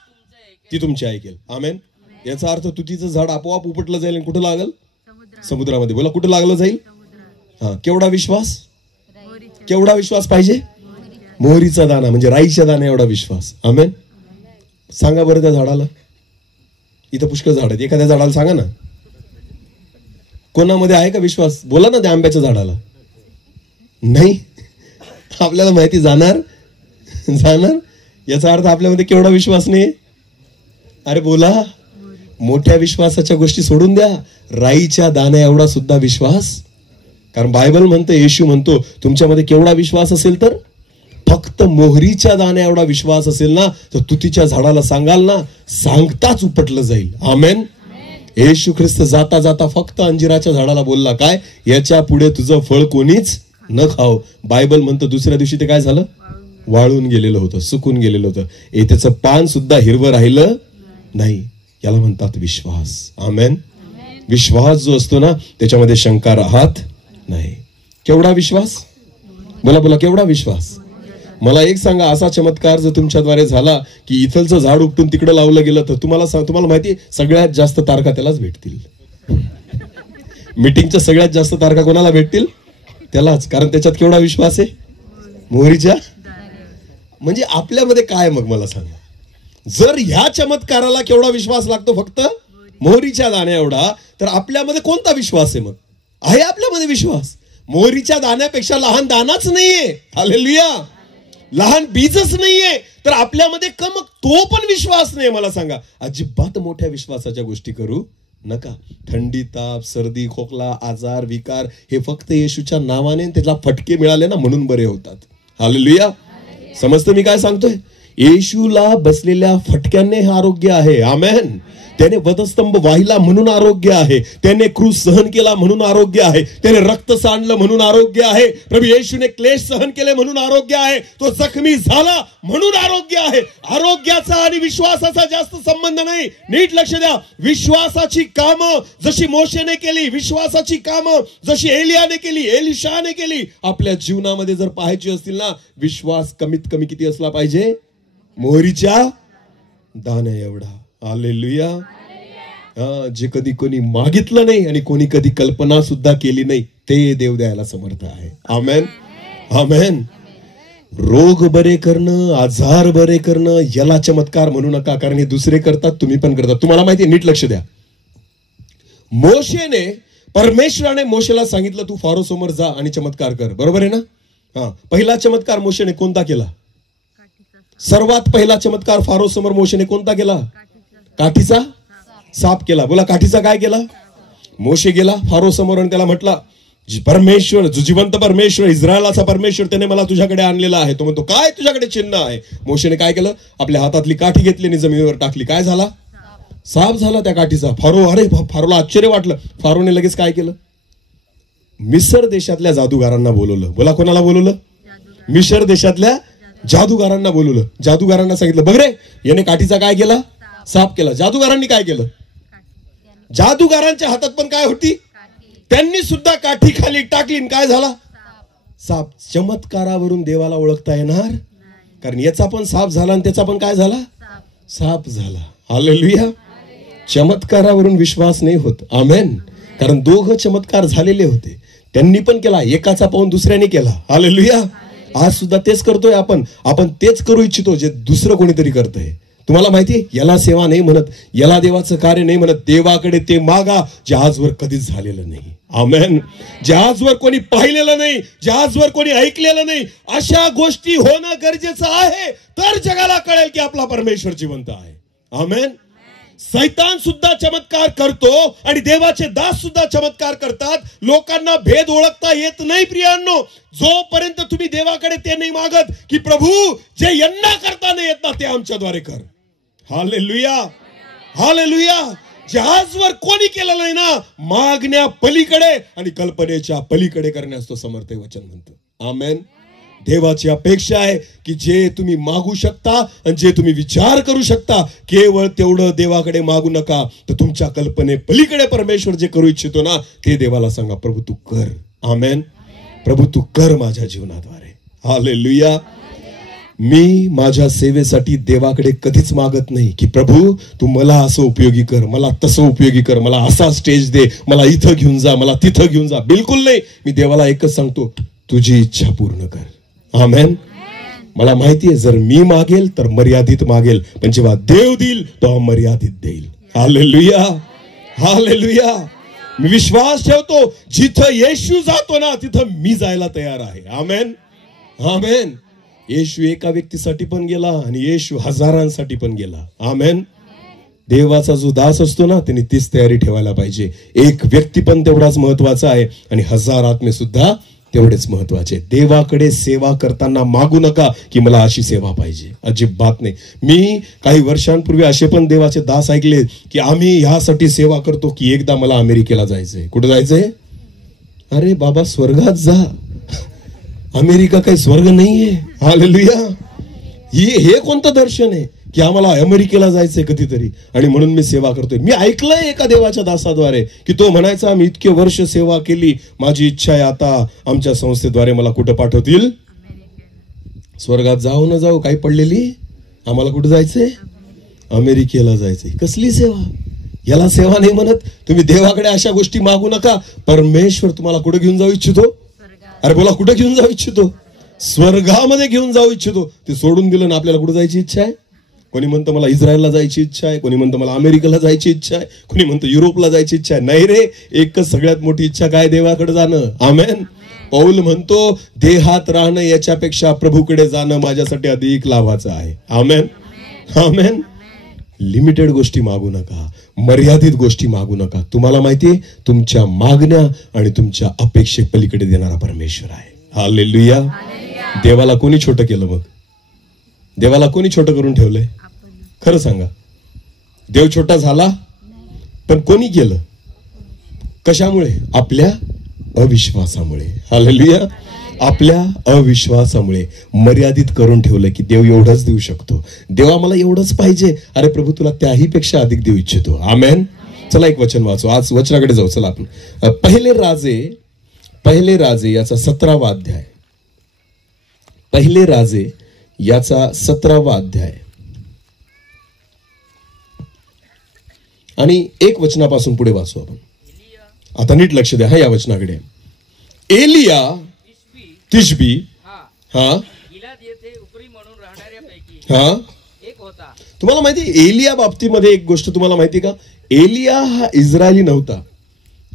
ती तुमची ऐकेल. आमेन. याचा अर्थ तुतीचं झाड आपोआप उपटलं जाईल आणि कुठं लागल? समुद्रामध्ये. बोला, कुठं लागलं जाईल? हा. केवढा विश्वास? केवढा विश्वास पाहिजे? मोहरीचा दाना म्हणजे राईच्या दाना एवढा विश्वास. आमेन. सांगा बरं त्या झाडाला. इथं पुष्कळ झाड आहेत, एखाद्या झाडाला सांगा ना, कोणामध्ये आहे का विश्वास? बोला ना त्या आंब्याच्या झाडाला. नाही. आपल्याला माहिती, जाणार जाणार. याचा अर्थ आपल्यामध्ये केवढा विश्वास नाही. अरे बोला, मोठ्या विश्वासाच्या गोष्टी सोडून द्या, राईच्या दाण्या एवढा सुद्धा विश्वास. कारण बायबल म्हणतं, येशू म्हणतो, तुमच्यामध्ये केवढा विश्वास असेल तर फक्त मोहरीच्या दाण्या एवढा विश्वास असेल ना तर तुतीच्या झाडाला सांगाल ना, सांगताच उपटलं जाईल. आमेन. येशू ख्रिस्त जाता जाता फक्त अंजिराच्या झाडाला बोलला, काय? याच्या पुढे तुझं फळ कोणीच न खाव. बायबल म्हणतं दुसऱ्या दिवशी ते काय झालं? वाळून गेलेलं होतं, सुकून गेलेलं होतं. त्याचं पान सुद्धा हिरवं राहिलं नाही. याला म्हणतात विश्वास. आमेन. विश्वास जो असतो ना त्याच्यामध्ये शंका राहत नाही. केवढा विश्वास? बोला बोला, केवढा विश्वास? मला एक सांगा, असा चमत्कार जर तुमच्याद्वारे झाला की इथलचं झाड उपटून तिकडे लावलं गेलं तर तुम्हाला माहिती, सगळ्यात जास्त तारखा त्यालाच भेटतील. मीटिंगच्या सगळ्यात जास्त तारखा कोणाला भेटतील? त्यालाच. कारण त्याच्यात केवढा विश्वास आहे? मोहरीच्या. म्हणजे आपल्यामध्ये काय? मग मला सांगा, जर ह्या चमत्काराला केवढा विश्वास लागतो? फक्त मोहरीच्या दाण्या एवढा. तर आपल्यामध्ये कोणता विश्वास आहे? मग आहे आपल्यामध्ये विश्वास. मोहरीच्या दाण्यापेक्षा लहान दानाच नाहीये. हालेलुया. लहान बीजच नाहीये. तर आपल्यामध्ये का मग तो पण विश्वास नाही? मला सांगा. अजिबात मोठ्या विश्वासाच्या गोष्टी करू नका. थंडी, ताप, सर्दी, खोकला, आजार, विकार हे फक्त येशूच्या नावाने त्याला फटके मिळाले ना म्हणून बरे होतात. हालेलुया. समजतं मी काय सांगतोय? येशूला बसलेल्या फटक्याने हे आरोग्य आहे. आमेन. त्याने वधस्तंभ वाहिला म्हणून आरोग्य आहे. त्याने क्रूस सहन केला म्हणून आरोग्य आहे. त्याने रक्त सांडलं म्हणून आरोग्य आहे. प्रभू येशूने क्लेश सहन केले म्हणून आरोग्य आहे. तो जखमी झाला म्हणून आरोग्य आहे. आरोग्याचा आणि विश्वासाचा जास्त संबंध नाही. नीट लक्ष द्या. विश्वासाची कामं जशी मोशेने केली, विश्वासाची कामं जशी एलियाने केली, एलिशाने केली, आपल्या जीवनामध्ये जर पाहायची असतील ना, विश्वास कमीत कमी किती असला पाहिजे? मोहरीच्या दाण्या एवढा. हालेलुया. जे कधी कोणी मागितलं नाही आणि कोणी कधी कल्पना सुद्धा केली नाही ते देव द्यायला समर्थ आहे. आमेन. आमेन. रोग बरे करणं, आजार बरे करणं याला चमत्कार म्हणू नका, कारण हे दुसरे करतात, तुम्ही पण करतात. तुम्हाला माहिती आहे, नीट लक्ष द्या. मोशेने, परमेश्वराने मोशेला सांगितलं तू फारो समोर जा आणि चमत्कार कर. बरोबर आहे ना? पहिला चमत्कार मोशेने कोणता केला? सर्वात पहिला चमत्कार फारो समोर मोशेने कोणता केला? काठीचा साप केला. बोला, काठीचा काय केला? मोशे गेला फारो समोर आणि त्याला म्हटला, परमेश्वर, जो जिवंत परमेश्वर, इस्रायलाचा परमेश्वर, त्याने मला तुझ्याकडे आणलेला आहे. तो म्हणतो, काय तुझ्याकडे चिन्ह आहे? मोशेने काय केलं? आपल्या हातातली काठी घेतली आणि जमिनीवर टाकली. काय झाला? साप झाला त्या काठीचा. फारोला आश्चर्य वाटलं. फारोने लगेच काय केलं? मिसर देशातल्या जादूगारांना बोलवलं. बोला, कोणाला बोलवलं? मिसर देशातल्या जादूगारांना बोलवलं. जादूगारांना सांगितलं, बघ रे, याने काठीचा काय केला? साप केला. जादूगारांनी काय केलं? जादूगारांच्या हातात पण काय होती? त्यांनी सुद्धा काठी खाली टाकली. काय झाला? साप. चमत्कारावरून देवाला ओळखता येणार? कारण याचा पण साप झाला आणि त्याचा पण काय झाला? साप झाला. हालेलुया. चमत्कारावरून विश्वास नाही होत. आमेन. कारण दोघं चमत्कार झालेले होते. त्यांनी पण केला, एकाचा पाहून दुसऱ्याने केला. हालेलुया. आज सुद्धा तेच करतोय आपण तेच करू इच्छितो जे दुसरं कोणीतरी करतंय. तुम्हाला माहितीये, याला सेवा नाही म्हणत, याला देवाचं कार्य नाही म्हणत. देवाकडे ते मागा जे आजवर कधीच झालेलं नाही. आमेन. जे आजवर कोणी पाहिलेलं नाही, जे आजवर कोणी ऐकलेलं नाही, अशा गोष्टी होणं गरजेचं आहे. तर जगाला कळेल की आपला परमेश्वर जिवंत आहे. आमेन. सैतान सुद्धा चमत्कार करतो आणि देवाचे दास सुद्धा चमत्कार करतात. लोकांना भेद ओळखता येत नाही प्रियांनो. जोपर्यंत तुम्ही देवाकडे ते नाही मागत की प्रभू जे यांना करता नाही येत ना ते आमच्याद्वारे कर. Hallelujah, hallelujah. जे आजवर कोणी केलं नाही ना, मागण्या पलीकडे आणि कल्पनेच्या पलीकडे करण्यास तो समर्थ वचन म्हणतो. आमेन. देवाची अपेक्षा आहे की जे तुम्ही मागू शकता आणि जे तुम्ही विचार करू शकता केवळ तेवढं देवाकडे मागू नका. तर तुमच्या कल्पने पलीकडे परमेश्वर जे करू इच्छितो ना ते देवाला सांगा, प्रभू तू कर. आमेन. प्रभू तू कर माझ्या जीवनाद्वारे. हालेलुया. मी माझ्या सेवेसाठी देवाकडे कधीच मागत नाही की प्रभू तू मला असं उपयोगी कर, मला तसं उपयोगी कर, मला असा स्टेज दे, मला इथं घेऊन जा, मला तिथं घेऊन जा. बिलकुल नाही. मी देवाला एकच सांगतो, तुझी इच्छा पूर्ण कर. आमेन. मला माहितीये जर मी मागेल तर मर्यादित मागेल, पण जेव्हा देव देईल तो मर्यादित देईल. Hallelujah, hallelujah. मी विश्वास ठेवतो जिथं येशू जातो ना तिथं मी जायला तयार आहे. आमेन, आमेन. येशू एका व्यक्तीसाठी पण गेला आणि येशू हजारांसाठी पण गेला. आमेन. देवाचा जो दास असतो ना त्याने तीच तयारी ठेवायला पाहिजे. एक व्यक्ती पण तेवढाच महत्वाचा आहे आणि 1000 आत्मे सुद्धा तेवढेच महत्वाचे. देवाकडे सेवा करताना मागू नका की मला अशी सेवा पाहिजे, अजिबात नाही. मी काही वर्षांपूर्वी असे पण देवाचे दास ऐकले की आम्ही ह्यासाठी सेवा करतो की एकदा मला अमेरिकेला जायचंय. कुठं जायचंय? अरे बाबा स्वर्गात जा. अमेरिका काही स्वर्ग नाहीये. हालेलुया. हे कोणतं दर्शन आहे की आम्हाला अमेरिकेला जायचंय कधीतरी आणि म्हणून मी सेवा करतोय. मी ऐकलंय एका देवाच्या दासाद्वारे की तो म्हणायचा मी इतके वर्ष सेवा केली, माझी इच्छा आहे आता आमच्या संस्थेद्वारे मला कुठं पाठवतील? स्वर्गात जाऊ न जाऊ काही पडलेली, आम्हाला कुठं जायचंय? अमेरिकेला जायचंय. कसली सेवा? याला सेवा नाही म्हणत. तुम्ही देवाकडे अशा गोष्टी मागू नका. परमेश्वर तुम्हाला कुठं घेऊन जाऊ इच्छितो? अरे बोला, कुठं घेऊन जाऊ इच्छितो? स्वर्गामध्ये घेऊन जाऊ इच्छितो. ते सोडून दिलं ना आपल्याला कुठं जायची इच्छा आहे? कोणी म्हणतं मला इस्रायलला जायची इच्छा आहे, कोणी म्हणतं मला अमेरिकेला जायची इच्छा आहे, कोणी म्हणतं युरोपला जायची इच्छा आहे. नाही रे, एकच सगळ्यात मोठी इच्छा काय? देवाकडे जाणं. आमेन. पौल म्हणतो देहात राहणं याच्यापेक्षा प्रभूकडे जाणं माझ्यासाठी अधिक लाभाचं आहे. आमेन, आमेन. लिमिटेड गोष्टी मागू नका, मर्यादित गोष्टी मागू नका. तुम्हाला माहितीये तुमच्या मागण्या आणि तुमच्या अपेक्षे पलीकडे देणारा परमेश्वर आहे. हालेलुया. देवाला कोणी छोटं केलं? मग देवाला कोणी छोटं करून ठेवलंय? खरं सांगा. देव छोटा झाला पण कोणी केलं? कशामुळे? आपल्या अविश्वासामुळे. हालेलुया. आपल्या अविश्वासामुळे मर्यादित करून ठेवलं की देव एवढंच देऊ शकतो, देवा मला एवढंच पाहिजे. अरे प्रभू तुला त्याही पेक्षा अधिक देऊ इच्छितो. आमेन. चला एक वचन वाचू, आज वचनाकडे जाऊ. चला आपण पहिले राजे याचा 17वा अध्याय. पहिले राजे याचा 17वा अध्याय आणि 1 वचनापासून पुढे वाचू आपण. आता नीट लक्ष द्या हा या वचनाकडे. एलिया तिशबी तुम्हाला माहिती एलिया बाबतीमध्ये एक गोष्ट तुम्हाला माहिती का? एलिया हा इस्रायली नव्हता.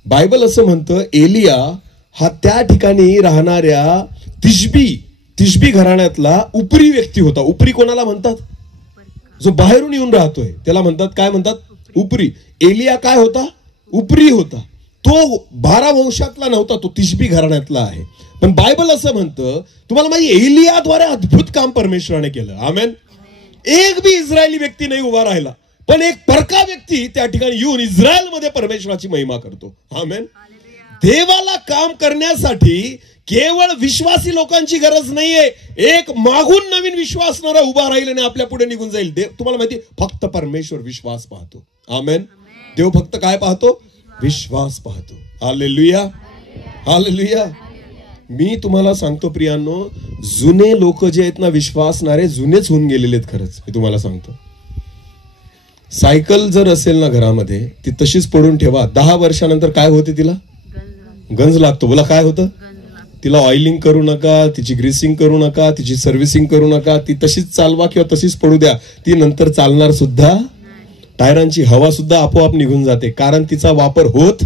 बायबल असं म्हणतं एलिया हा त्या ठिकाणी राहणाऱ्या तिशबी घराण्यातला उपरी व्यक्ती होता. उपरी कोणाला म्हणतात? जो बाहेरून येऊन राहतोय त्याला म्हणतात, काय म्हणतात? उपरी. एलिया काय होता? उपरी होता. तो 12 वंशातला नव्हता, तो तिशबी घराण्यातला आहे. पण बायबल असं म्हणतं तुम्हाला माहिती एलियाद्वारे अद्भुत काम परमेश्वराने केलं. आमेन. एक बी इस्रायली व्यक्ती नाही उभा राहिला, पण एक परका व्यक्ती त्या ठिकाणी येऊन इस्रायलमध्ये परमेश्वराची महिमा करतो. आमेन. देवाला काम करण्यासाठी केवळ विश्वासी लोकांची गरज नाहीये. एक मागून नवीन विश्वासणारा उभा राहील आणि आपल्या पुढे निघून जाईल. देव तुम्हाला माहिती फक्त परमेश्वर विश्वास पाहतो. आमेन. देव फक्त काय पाहतो? विश्वास पाहतो. Hallelujah, hallelujah. मी तुम्हाला सांगतो प्रियांनो, जुने लोक जे आहेत ना विश्वासणारे जुनेच होऊन गेलेले आहेत. खरंच मी तुम्हाला सांगतो. सायकल जर असेल ना घरामध्ये ती तशीच पडून ठेवा, 10 वर्षानंतर काय होते? तिला गंज लागतो. बोला काय होतं? तिला ऑइलिंग करू नका, तिची ग्रीसिंग करू नका, तिची सर्व्हिसिंग करू नका. ती तशीच चालवा किंवा तशीच पडू द्या, ती नंतर चालणार सुद्धा. टायरांची हवा सुद्धा आपोआप निघून जाते कारण तिचा वापर होत.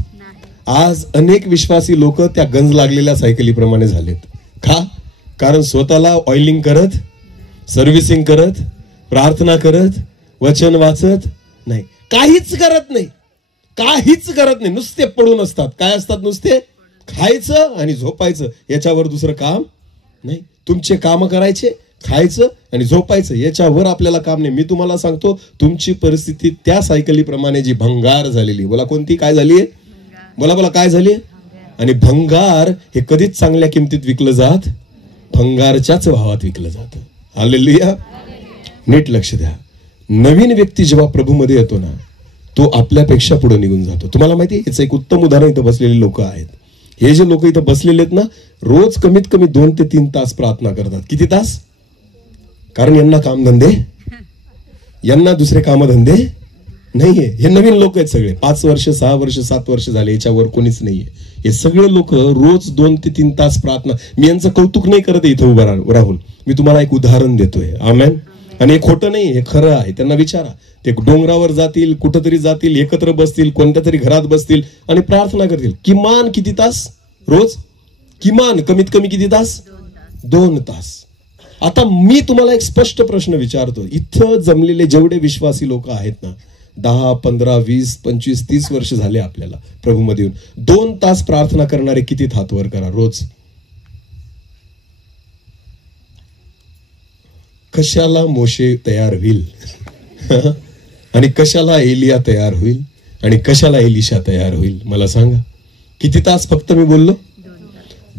आज अनेक विश्वासी लोक त्या गंज लागलेल्या सायकलीप्रमाणे झालेत. का? कारण स्वतःला ऑइलिंग करत, सर्व्हिसिंग करत, प्रार्थना करत, वचन वाचत नाही, काहीच करत नाही, काहीच करत नाही, नुसते पडून असतात. काय असतात? नुसते खायचं आणि झोपायचं, याच्यावर दुसरं काम नाही. तुमचे काम करायचे, खायचं आणि झोपायचं, याच्यावर आपल्याला काम नाही. मी तुम्हाला सांगतो, तुमची परिस्थिती त्या सायकलीप्रमाणे जी भंगार झालेली, बोला कोणती, काय झालीये, बोला बोला काय झालीये. आणि भंगार हे कधीच चांगल्या किमतीत विकलं जात, भंगारच्याच भावात विकलं जातं. हालेलुया. नीट लक्ष द्या. नवीन व्यक्ती जेव्हा प्रभूमध्ये येतो ना, तो आपल्यापेक्षा पुढे निघून जातो. तुम्हाला माहिती आहे, याचं एक उत्तम उदाहरण इथं बसलेले लोक आहेत. हे जे लोक इथं बसलेले आहेत ना, रोज कमीत कमी 2 ते 3 तास प्रार्थना करतात. किती तास? कारण यांना कामधंदे, यांना दुसरे कामधंदे नाहीये. हे नवीन लोक आहेत सगळे, 5 वर्ष 6 वर्ष 7 वर्ष झाले, याच्यावर कोणीच नाहीये. हे सगळे लोक रोज 2 ते 3 तास प्रार्थना. मी यांचं कौतुक नाही करत इथं उभा राहून, मी तुम्हाला एक उदाहरण देतोय. आमेन. आणि हे खोटं नाही, हे खरं आहे. त्यांना विचारा, ते डोंगरावर जातील, कुठंतरी जातील, एकत्र बसतील, कोणत्या तरी घरात बसतील आणि प्रार्थना करतील. किमान किती तास रोज? किमान कमीत कमी किती तास? 2 तास. आता मी तुम्हाला एक स्पष्ट प्रश्न विचारतो. इथं जमलेले जेवढे विश्वासी लोक आहेत ना, 10, 15, 20, 25, 30 वर्ष झाले आपल्याला प्रभूमध्ये येऊन, 2 तास प्रार्थना करणारे किती हात वर करा रोज? कशाला मोशे तयार होईल आणि कशाला एलिया तयार होईल आणि कशाला एलिशा तयार होईल? मला सांगा, किती तास फक्त मी बोललो?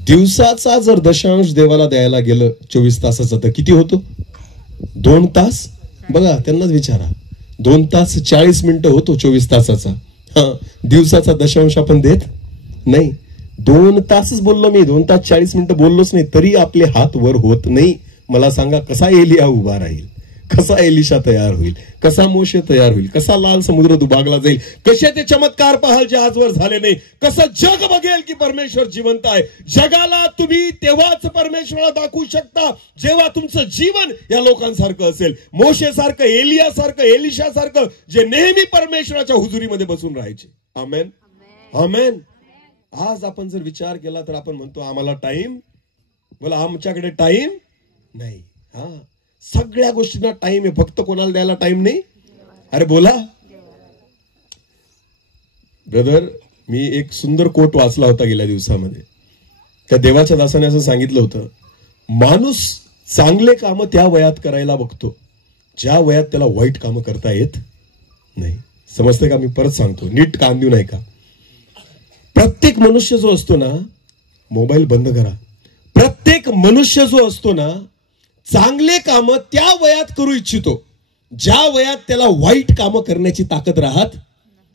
दिवसाचा जर दशांश देवाला द्यायला गेलं 24 तासाचा, तर किती होतो? 2 तास. बघा, त्यांनाच विचारा, 2 तास 40 मिनिटं होतो 24 तासाचा. दिवसाचा दशांश आपण देत नाही. 2 तासच बोललो मी, 2 तास 40 मिनिटं बोललोच नाही, तरी आपले हात वर होत नाही. मला सांगा, कसा एलिया उभा राहील? कसा एलिशा तयार होईल? कसा मोशे तयार होईल? कसा लाल समुद्र दुभागला जाईल? कसे ते चमत्कार पाहाल जे आजवर झाले नाही? कसं जग बघेल की परमेश्वर जिवंत आहे? जगाला तुम्ही तेव्हाच परमेश्वराला दाखवू शकता जेव्हा तुमचं जीवन या लोकांसारखं असेल, मोशे सारखं, एलिया सारखं, एलिशा सारखं, जे नेहमी परमेश्वराच्या हुजुरीमध्ये बसून राहायचे. आमेन, आमेन. आज आपण जर विचार केला तर आपण म्हणतो आम्हाला टाइम, बोला आमच्याकडे टाइम नाही. सगळ्या गोष्टींना टाइम आहे, फक्त कोणाला द्यायला टाइम नाही. अरे बोला ब्रदर, मी एक सुंदर कोट वाचला होता गेल्या दिवसामध्ये. त्या देवाच्या दासाने असं सांगितलं होतं, माणूस चांगले काम त्या वयात करायला बघतो ज्या वयात त्याला वाईट काम करता येत नाही. समजते का? मी परत सांगतो, नीट कान देऊ नाही का. प्रत्येक मनुष्य जो असतो ना, मोबाईल बंद करा. प्रत्येक मनुष्य जो असतो ना, चांगले काम त्या वयात करू इच्छितो ज्या वयात त्याला वाईट काम करण्याची ताकद राहत.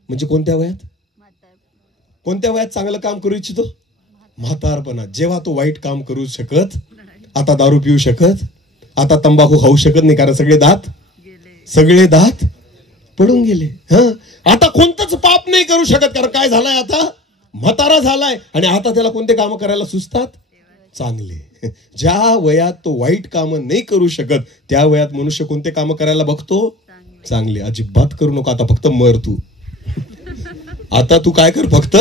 म्हणजे कोणत्या वयात? कोणत्या वयात चांगलं काम करू इच्छितो? म्हातारपणात, जेव्हा तो वाईट काम करू शकत, आता दारू पिऊ शकत, आता तंबाखू खाऊ शकत नाही, कारण सगळे दात पडून गेले. आता कोणतंच पाप नाही करू शकत, कारण काय झालंय, आता म्हातारा झालाय आणि आता त्याला कोणते काम करायला सुचतात? चांगले. ज्या वयात तो वाईट काम नाही करू शकत त्या वयात मनुष्य कोणते काम करायला बघतो? चांगले. अजिबात करू नको, आता फक्त मर तू. आता तू काय कर, फक्त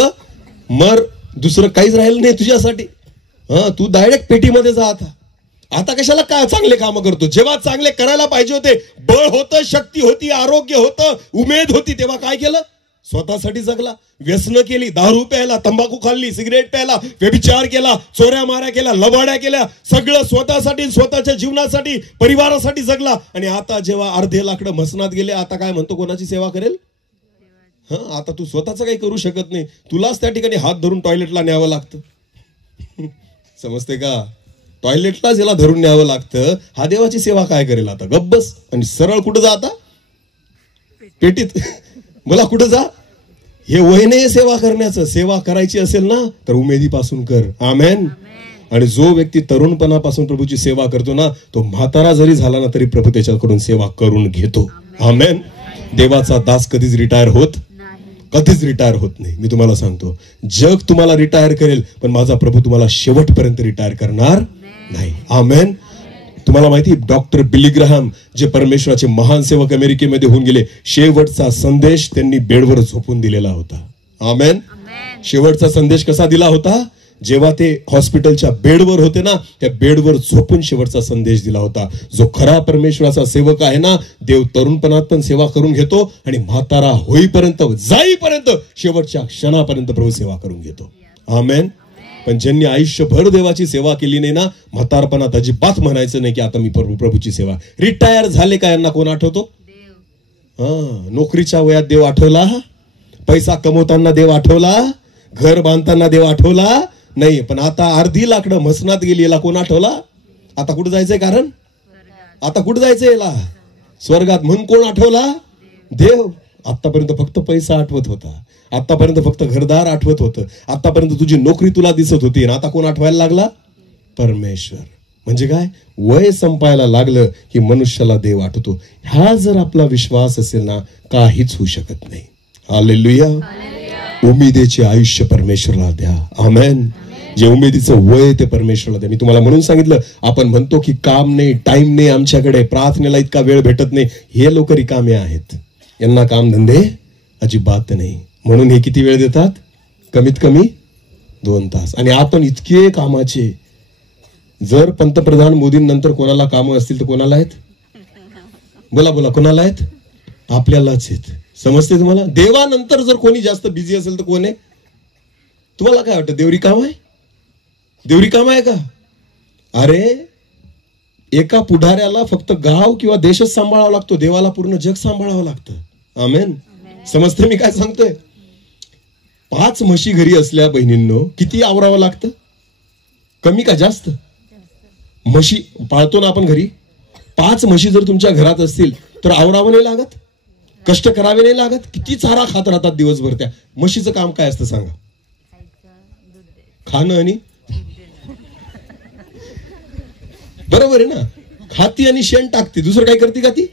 मर, दुसरं काहीच राहिलं नाही तुझ्यासाठी. तू डायरेक्ट पेटीमध्ये जा. आता कशाला काय चांगले काम करतो? जेव्हा चांगले करायला पाहिजे होते, बळ होतं, शक्ती होती, आरोग्य होतं, उमेद होती, तेव्हा काय केलं? स्वतःसाठी जगला, व्यसनं केली, दारू प्यायला, तंबाखू खाल्ली, सिगरेट प्यायला, व्यभिचार केला, चोऱ्या माऱ्या केल्या, लबाड्या केल्या, सगळं स्वतःसाठी, स्वतःच्या जीवनासाठी, परिवारासाठी जगला. आणि आता जेव्हा अर्धे लाकडं मसनात गेले, आता काय म्हणतो? कोणाची सेवा करेल? आता तू स्वतःच काही करू शकत नाही, तुलाच त्या ठिकाणी हात धरून टॉयलेटला न्यावं लागतं. समजते का? टॉयलेटलाच याला धरून न्यावं लागतं. हा देवाची सेवा काय करेल? आता गब्बस आणि सरळ कुठं जा? आता पेटीत. मला कुठं जा? हे वय नाही सेवा करण्याचं. सेवा करायची असेल ना तर उमेदीपासून कर. आमेन. आणि जो व्यक्ती तरुणपणापासून प्रभूची सेवा करतो ना, तो म्हातारा जरी झाला ना तरी प्रभू त्याच्याकडून सेवा करून घेतो. आमेन. देवाचा दास कधीच रिटायर होत, कधीच रिटायर होत नाही. मी तुम्हाला सांगतो, जग तुम्हाला रिटायर करेल, पण माझा प्रभू तुम्हाला शेवटपर्यंत रिटायर करणार नाही. आमेन. तुम्हाला माहिती, डॉक्टर बिली ग्राहम जे परमेश्वराचे महान सेवक अमेरिकेमध्ये होऊन गेले, शेवटचा संदेश त्यांनी बेडवर झोपून दिलेला होता. आमेन. शेवटचा संदेश कसा दिला होता? जेव्हा ते हॉस्पिटलच्या बेडवर होते ना, त्या बेडवर झोपून शेवटचा संदेश दिला होता. जो खरा परमेश्वराचा सेवक आहे ना, देव तरुणपणात पण सेवा करून घेतो आणि म्हातारा होईपर्यंत, जाईपर्यंत, शेवटच्या क्षणापर्यंत प्रभू सेवा करून घेतो. आमेन. पण ज्यांनी आयुष्यभर देवाची सेवा केली नाही ना, म्हातारपणात अजिबात म्हणायचं नाही की आता मी प्रभूची सेवा. रिटायर झाले का यांना कोण आठवतो? नोकरीच्या वयात देव आठवला, पैसा कमवताना देव आठवला, घर बांधताना देव आठवला नाही. पण आता अर्धी लाकडं मसनात गेली, याला कोण आठवला? आता कुठं जायचंय? कारण आता कुठं जायचंय याला? स्वर्गात. म्हणून कोण आठवला? देव. आतापर्यंत फक्त पैसा आठवत होता, आतापर्यंत फक्त घरदार आठवत होतं, आतापर्यंत तुझी नोकरी तुला दिसत होती, आणि आता कोण आठवायला लागला? परमेश्वर. म्हणजे काय? वय संपायला लागलं की मनुष्याला देव आठवतो. हा जर आपला विश्वास असेल ना, काहीच होऊ शकत नाही. हालेलुया. उमेदीचे आयुष्य परमेश्वराला द्या. आमेन. जे उमेदीचं वय ते परमेश्वराला द्या. मी तुम्हाला म्हणून सांगितलं, आपण म्हणतो की काम नाही, टाइम नाही आमच्याकडे, प्रार्थनेला इतका वेळ भेटत नाही. हे लोक रिकामे आहेत, यांना काम धंदे अजिबात नाही. म्हणून हे किती वेळ देतात? कमीत कमी 2 तास. आणि आपण इतके कामाचे. जर पंतप्रधान मोदींनंतर कोणाला कामं असतील तर कोणाला आहेत? बोला बोला, कोणाला आहेत? आपल्यालाच आहेत. समजते तुम्हाला? देवानंतर जर कोणी जास्त बिझी असेल तर कोण आहे? तुम्हाला काय वाटतं? देवरी काम आहे? देवरी काम आहे का? अरे, एका पुढाऱ्याला फक्त गाव किंवा देशच सांभाळावा लागतो, देवाला पूर्ण जग सांभाळावं लागतं. आमेन. समजते मी काय सांगतोय? 5 म्हशी घरी असल्या बहिणींनो, किती आवरावं लागतं? कमी का जास्त? म्हशी पाळतो ना आपण घरी. 5 म्हशी जर तुमच्या घरात असतील तर आवरावं नाही लागत? कष्ट करावे नाही लागत? किती चारा खात राहतात दिवसभर. त्या म्हशीचं काम काय असतं सांगा? खाणं आणि बरोबर आहे ना. खाती आणि शेण टाकते, दुसरं काय करते का ती?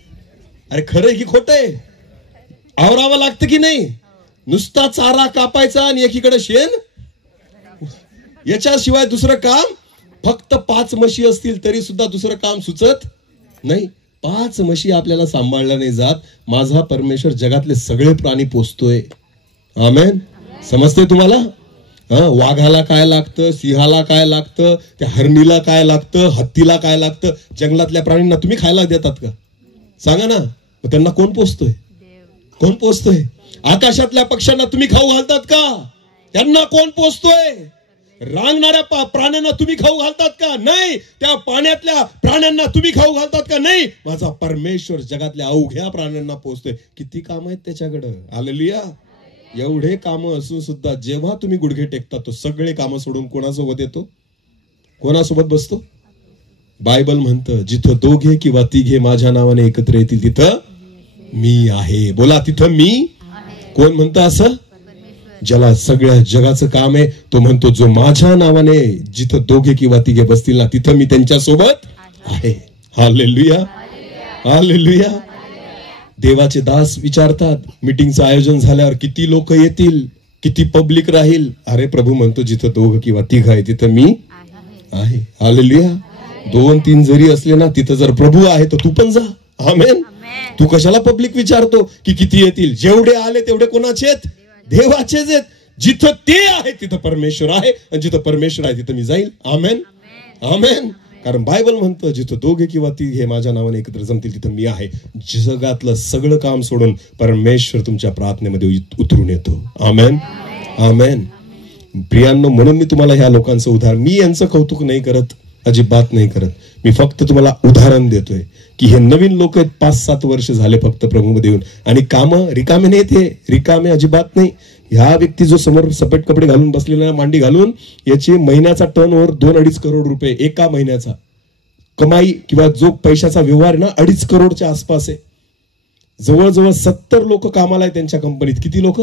अरे खरं आहे की खोटं आहे? आवरावं लागतं की नाही? नुसता चारा कापायचा आणि एकीकडे शेण, याच्याशिवाय दुसरं काम? फक्त 5 म्हशी असतील तरी सुद्धा दुसरं काम सुचत नाही. 5 म्हशी आपल्याला सांभाळल्या नाही जात. माझा परमेश्वर जगातले सगळे प्राणी पोसतोय. आमेन. समजते तुम्हाला? वाघाला काय लागतं, सिंहाला काय लागतं, त्या हरणीला काय लागतं, हत्तीला काय लागतं. जंगलातल्या प्राणींना तुम्ही खायला देतात का? सांगा ना. त्यांना कोण पोसतोय? कोण पोसतोय? आकाशातल्या पक्ष्यांना तुम्ही खाऊ घालतात का? त्यांना कोण पोसतोय? रांगणाऱ्या प्राण्यांना तुम्ही खाऊ घालतात का? नाही. त्या पाण्यातल्या प्राण्यांना तुम्ही खाऊ घालतात का? नाही. माझा परमेश्वर जगातल्या अवघ्या प्राण्यांना पोसतोय. किती काम आहेत त्याच्याकडं. हालेलुया. एवढे काम असून सुद्धा जेव्हा तुम्ही गुडघे टेकता, तो सगळे काम सोडून कोणासोबत येतो? कोणासोबत बसतो? बायबल म्हणतं, जिथं 2 किंवा 3 माझ्या नावाने एकत्र येतील तिथं मी आहे. बोला, तिथं मी. कोण म्हणतं असं? ज्याला सगळ्या जगाचं काम आहे तो म्हणतो, जो माझ्या नावाने जिथं 2 किंवा 3 बसतील ना, तिथं मी त्यांच्यासोबत आहे. हालेलुया. हालेलुया. देवाचे दास विचारतात, मीटिंगचं आयोजन झाल्यावर किती लोक येतील, किती पब्लिक राहील? अरे प्रभू म्हणतो, जिथं 2 किंवा 3 आहे तिथं मी आहे. हालेलुया. 2-3 जरी असले ना, तिथं जर प्रभू आहे तर तू पण जा. आमेन. तू कशाला पब्लिक विचारतो की किती येतील? जेवढे आले तेवढे कोणाचे आहेत? देवाचेच आहेत. जिथं ते आहे तिथं परमेश्वर आहे, आणि जिथं परमेश्वर आहे तिथं मी जाईल. आमेन. आमेन. कारण बायबल म्हणतं, जिथं 2 किंवा 3 माझ्या नावाने एकत्र जमतील तिथं मी आहे. जगातलं सगळं काम सोडून परमेश्वर तुमच्या प्रार्थनेमध्ये उतरून येतो. आमेन. आमेन. प्रियांनो, म्हणून मी तुम्हाला ह्या लोकांचं उदाहरण, मी यांचं कौतुक नाही करत, अजिबात नाही करत. मी फक्त तुम्हाला उदाहरण देतोय की हे नवीन लोक आहेत, 5-7 वर्ष झाले फक्त प्रभूमध्ये येऊन, आणि काम रिकामे नाही. ते रिकामे अजिबात नाही. ह्या व्यक्ती जो समोर सफेद कपडे घालून बसलेला, मांडी घालून, याची महिन्याचा टर्नओव्हर 2-2.5 करोड रुपये एका महिन्याचा कमाई, किंवा जो पैशाचा व्यवहार आहे ना, 2.5 करोडच्या आसपास आहे. जवळजवळ 70 लोक कामाला आहे त्यांच्या कंपनीत. किती लोक?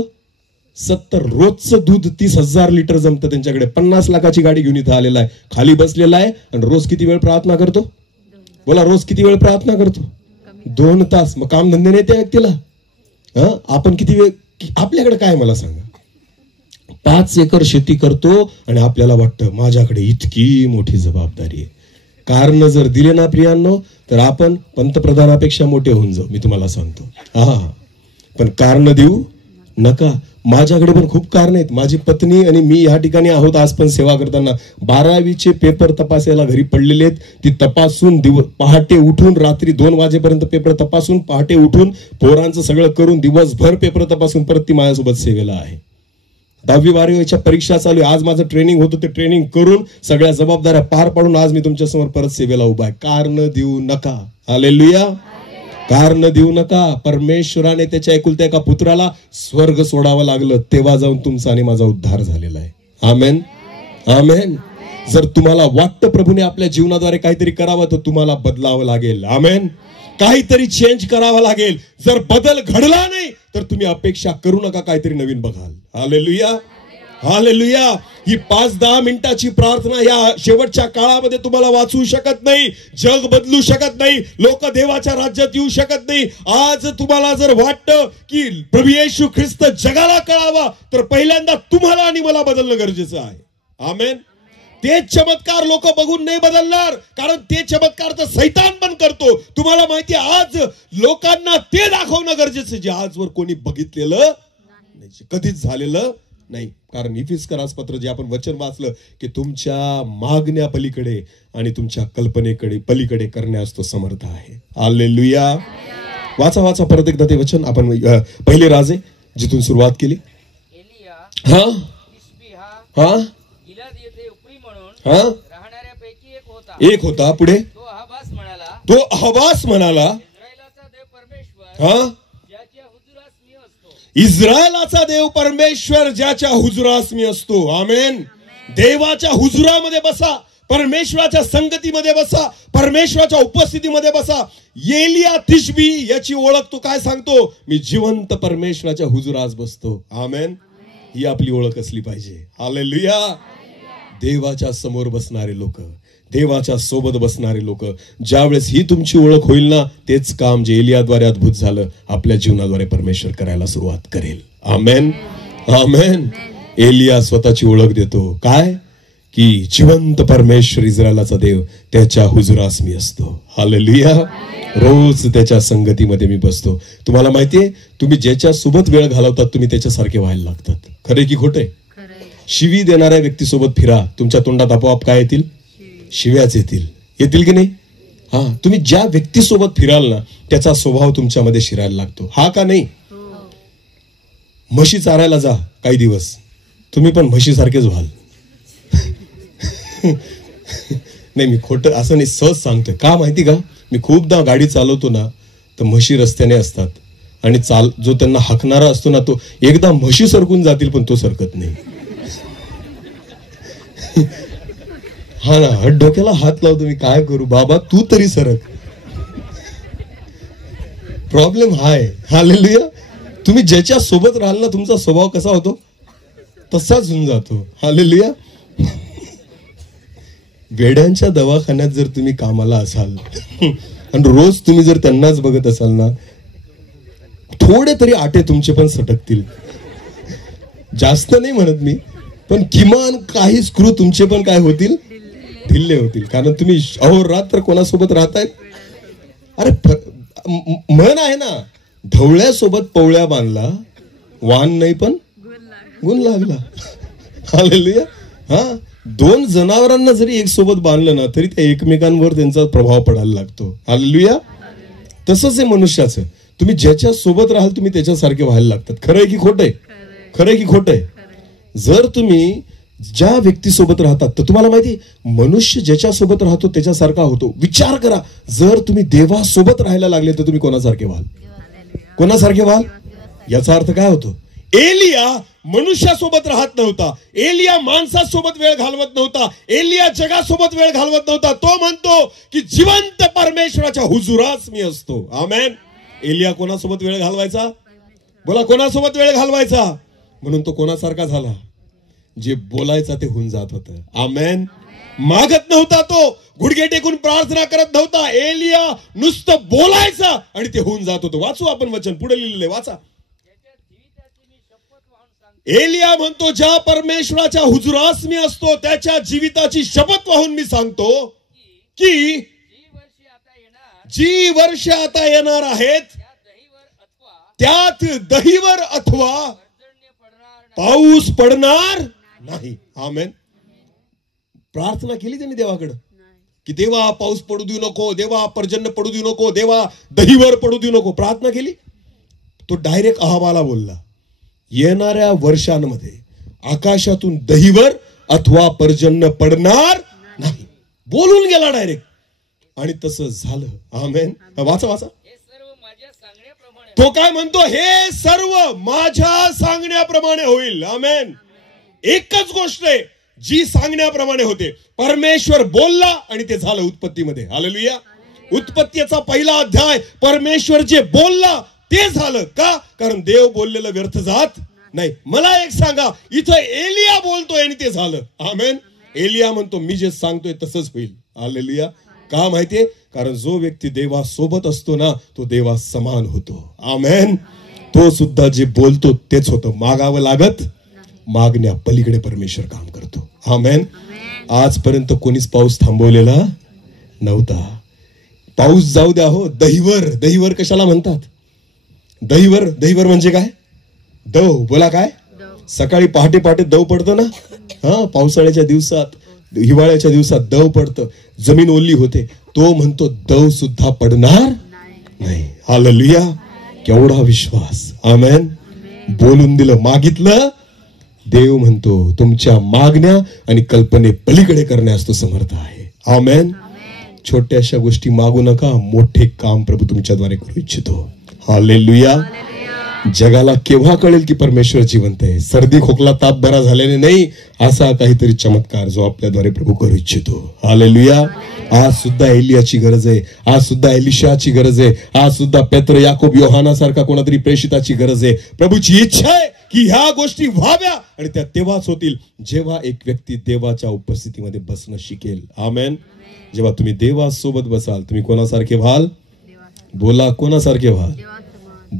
70. रोजचं दूध 30,000 लिटर जमतं त्यांच्याकडे. 50 लाखाची गाडी घेऊन इथं आलेला आहे, खाली बसलेला आहे, आणि रोज किती वेळ प्रार्थना करतो? बोला, रोज किती वेळ प्रार्थना करतो? 2 तास. मग काम धंदे नाही त्या व्यक्तीला? आपण किती वेळ? आपल्याकडे काय मला सांगा? 5 एकर शेती करतो आणि आपल्याला वाटतं माझ्याकडे इतकी मोठी जबाबदारी आहे. कारण जर दिले ना प्रियांनो, तर आपण पंतप्रधानापेक्षा मोठे होऊन जाऊ. मी तुम्हाला सांगतो. पण कारण देऊ नका. माझ्याकडे पण खूप कारण आहेत. माझी पत्नी आणि मी या ठिकाणी आहोत आज पण सेवा करताना. 12वीचे पेपर तपासायला घरी पडलेले आहेत. ती तपासून पहाटे उठून रात्री 2 वाजेपर्यंत पेपर तपासून पहाटे उठून पोरांचं सगळं करून दिवसभर पेपर तपासून परत ती माझ्यासोबत सेवेला आहे. 10वी 12वीच्या परीक्षा चालू आहे. आज माझं ट्रेनिंग होतं ते ट्रेनिंग करून सगळ्या जबाबदाऱ्या पार पाडून आज मी तुमच्या समोर परत सेवेला उभा आहे. कारण देऊ नका. हालेलुया. कारण देऊ नका. परमेश्वराने त्याच्या एकुलत्या एका पुत्राला स्वर्ग सोडावं लागलं तेव्हा जाऊन तुमचा आणि माझा उद्धार झालेला आहे. आमेन. आमेन. जर तुम्हाला वाटतं प्रभूने आपल्या जीवनाद्वारे काहीतरी करावं तर तुम्हाला बदलावं लागेल. आमेन. काहीतरी चेंज करावा लागेल. जर बदल घडला नाही तर तुम्ही अपेक्षा करू नका काहीतरी नवीन बघाल. हालेलुया. हालेलुया. ही 5-10 मिनिटाची प्रार्थना या शेवटच्या काळामध्ये तुम्हाला वाचवू शकत नाही. जग बदलू शकत नाही. लोक देवाच्या राज्यात येऊ शकत नाही. आज तुम्हाला जर वाटतं की प्रभू येशू ख्रिस्त जगाला कळावा तर पहिल्यांदा तुम्हाला आणि मला बदलणं गरजेचं आहे. आमेन. ते चमत्कार लोक बघून नाही बदलणार, कारण ते चमत्कार तर सैतान पण करतो. तुम्हाला माहिती आहे आज लोकांना ते दाखवणं गरजेचं जे आजवर कोणी बघितलेलं नाही, कधीच झालेलं नाही. कारण इफिस्करास पत्र जे आपण वचन वाचलं की तुमच्या मागण्या पलीकडे आणि तुमच्या कल्पनेकडे पलीकडे करण्यास तो समर्थ आहे. हालेलुया. वाचा परत एकदा ते वचन. आपण पहिले राजे जिथून सुरुवात केली. हा हा हा एक होता. पुढे तो अहबास म्हणाला हा इस्रायलाचा देव परमेश्वर ज्याच्या हुजुरास मी असतो. आमेन. देवाच्या हुजुरामध्ये बसा. परमेश्वराच्या संगतीमध्ये बसा. परमेश्वराच्या उपस्थितीमध्ये बसा. एलिया तिशबी याची ओळख तो काय सांगतो? मी जिवंत परमेश्वराच्या हुजुरास बसतो. आमेन. ही आपली ओळख असली पाहिजे. हालेलुया. देवाच्या समोर बसणारे लोक, देवाच्या सोबत बसणारे लोक, ज्यावेळेस ही तुमची ओळख होईल ना तेच काम जे एलियाद्वारे अद्भुत झालं आपल्या जीवनाद्वारे परमेश्वर करायला सुरुवात करेल. आमेन. आमेन. एलिया स्वतःची ओळख देतो काय की जिवंत परमेश्वर इस्रायलाचा देव त्याच्या हुजुरास मी असतो. हालेलुया. रोज त्याच्या संगतीमध्ये मी बसतो. तुम्हाला माहितीये तुम्ही ज्याच्या सोबत वेळ घालवतात तुम्ही त्याच्यासारखे व्हायला लागतात. खरे की खोटे? शिवी देणाऱ्या व्यक्तीसोबत फिरा. तुमच्या तोंडात आपोआप काय येतील? शिव्याच येतील. येतील की नाही? हा. तुम्ही ज्या व्यक्तीसोबत फिराल ना त्याचा स्वभाव तुमच्यामध्ये शिरायला लागतो. हा का नाही? म्हशी चारायला जा काही दिवस, तुम्ही पण म्हशीसारखेच व्हाल. नाही मी खोटं असं नाही, सहज सांगतोय. का माहिती का? मी खूपदा गाडी चालवतो ना तर म्हशी रस्त्याने असतात आणि जो त्यांना हाकणारा असतो ना तो एकदा म्हशी सरकून जातील पण तो सरकत नाही. हा ना. डोक्याला हात लावतो मी. काय करू बाबा, तू तरी सरक. प्रॉब्लेम हा आहे. हालेलुया. तुम्ही ज्याच्या सोबत राहाल ना तुमचा स्वभाव कसा होतो तसाच होऊन जातो. हालेलुया. वेड्यांच्या दवाखान्यात जर तुम्ही कामाला असाल आणि रोज तुम्ही जर त्यांनाच बघत असाल ना थोडे तरी आटे तुमचे पण सटकतील. जास्त नाही म्हणत मी, पण किमान काही स्क्रू तुमचे पण काय होतील? ढिल्ले होतील. कारण तुम्ही अहोरात्र कोणासोबत राहताय? अरे म्हण आहे ना, ढवळ्यासोबत पवळ्या बांधला वान नाही पण गुण लागला. हालेलुया. हा. 2 जनावरांना जरी एक सोबत बांधलं ना तरी त्या एकमेकांवर त्यांचा प्रभाव पडायला लागतो. हालेलुया. तसंच आहे मनुष्याचं. तुम्ही ज्याच्या सोबत राहाल तुम्ही त्याच्यासारखे व्हायला लागतात. खरंय की खोटंय? खरंय की खोटंय? जर तुम्ही ज्या व्यक्तीसोबत राहतात तर तुम्हाला माहिती मनुष्य ज्याच्यासोबत राहतो त्याच्यासारखा होतो. विचार करा, जर तुम्ही देवासोबत राहायला लागले तर तुम्ही कोणासारखे व्हाल? कोणासारखे व्हाल? याचा अर्थ काय होतो? एलिया मनुष्यासोबत राहत नव्हता. एलिया माणसासोबत वेळ घालवत नव्हता. एलिया जगासोबत वेळ घालवत नव्हता. तो म्हणतो की जिवंत परमेश्वराच्या हुजुरास मी असतो. आमेन. एलिया कोणासोबत वेळ घालवायचा? बोला, कोणासोबत वेळ घालवायचा? म्हणून तो कोणासारखा झाला? जे बोलायचा ते होऊन जात होतं. आमेन. मागत नव्हता तो, गुडघे टेकून प्रार्थना करत नव्हता. एलिया नुसतं बोलायचा आणि ते होऊन जात होतं. वाचू आपण वचन, पुढे लिहिलेले वाचा. एलिया म्हणतो ज्या परमेश्वराच्या हुजुरास मी असतो त्याच्या जीविताची शपथ वाहून मी सांगतो की जी वर्ष आता येणार आहेत त्यात दहीवर अथवा पाऊस पडणार नाही. आमेन. प्रार्थना केली त्यांनी देवाकडे की देवा पाऊस पडू देऊ नको, देवा पर्जन्य पडू देऊ नको, देवा दहीवर पडू देऊ नको. प्रार्थना केली. तो डायरेक्ट अहाबाला बोलला, येणाऱ्या वर्षांमध्ये आकाशातून दहीवर अथवा पर्जन्य पडणार नाही. बोलून गेला डायरेक्ट. आणि तसं झालं. आमेन. वाचा वाचा. तो काय म्हणतो, हे सर्व माझ्या सांगण्याप्रमाणे होईल. आमेन. एकच गोष्ट आहे जी सांगण्याप्रमाणे होते. परमेश्वर बोलला आणि ते झालं उत्पत्तीमध्ये. हालेलुया. उत्पत्तीचा पहिला अध्याय, परमेश्वर जे बोलला ते झालं. का? कारण देव बोललेलं व्यर्थ जात नाही. मला एक सांगा, इथं एलिया बोलतोय आणि ते झालं. आमेन. एलिया म्हणतो मी जे सांगतोय तसंच होईल. हालेलुया. का माहितीये? कारण जो व्यक्ती देवा सोबत असतो ना, तो देवा समान होतो. आमेन. तो सुद्धा जे बोलतो तेच होतं. मागावं लागत, मागण्या पलीकडे परमेश्वर काम करतो. आमेन. आजपर्यंत कोणीच पाऊस थांबवलेला नव्हता. पाऊस जाऊ द्या हो. दहीवर, दहीवर कशाला म्हणतात? दहीवर, दहीवर म्हणजे काय? दव. बोला काय? सकाळी पहाटे पहाटे दव पडतं ना. हा, पावसाळ्याच्या दिवसात, हिवाळ्याच्या दिवसात दव पडतं, जमीन ओली होते. तो म्हणतो दव सुद्धा पडणार नाही. हालेलुया. केवढा विश्वास. आमेन. बोलून दिलं, मागितलं. देव म्हणतो तुमच्या मागण्या आणि कल्पने पलीकडे करण्यास तो समर्थ आहे. आमेन. छोट्याशा गोष्टी मागू नका, मोठे काम प्रभू तुमच्याद्वारे करू इच्छितो. हालेलुया. जगाला केव्हा कळेल की परमेश्वर जिवंत आहे? सर्दी खोकला ताप बरा झाल्याने नाही, असा काहीतरी चमत्कार जो आपल्याद्वारे प्रभू करू इच्छितो. हालेलुया. आज सुद्धा एलियाची गरज आहे. आज सुद्धा एलिशाची गरज आहे. आज सुद्धा पेत्र, याकोब, योहानासारखा कोणातरी प्रेषिताची गरज आहे. प्रभूची इच्छा आहे की ह्या गोष्टी व्हाव्या आणि त्या तेव्हाच होतील जेव्हा एक व्यक्ती देवाच्या उपस्थितीमध्ये बसणं शिकेल. आमेन. जेव्हा तुम्ही देवासोबत बसाल, तुम्ही कोणासारखे व्हाल? बोला, कोणासारखे व्हाल?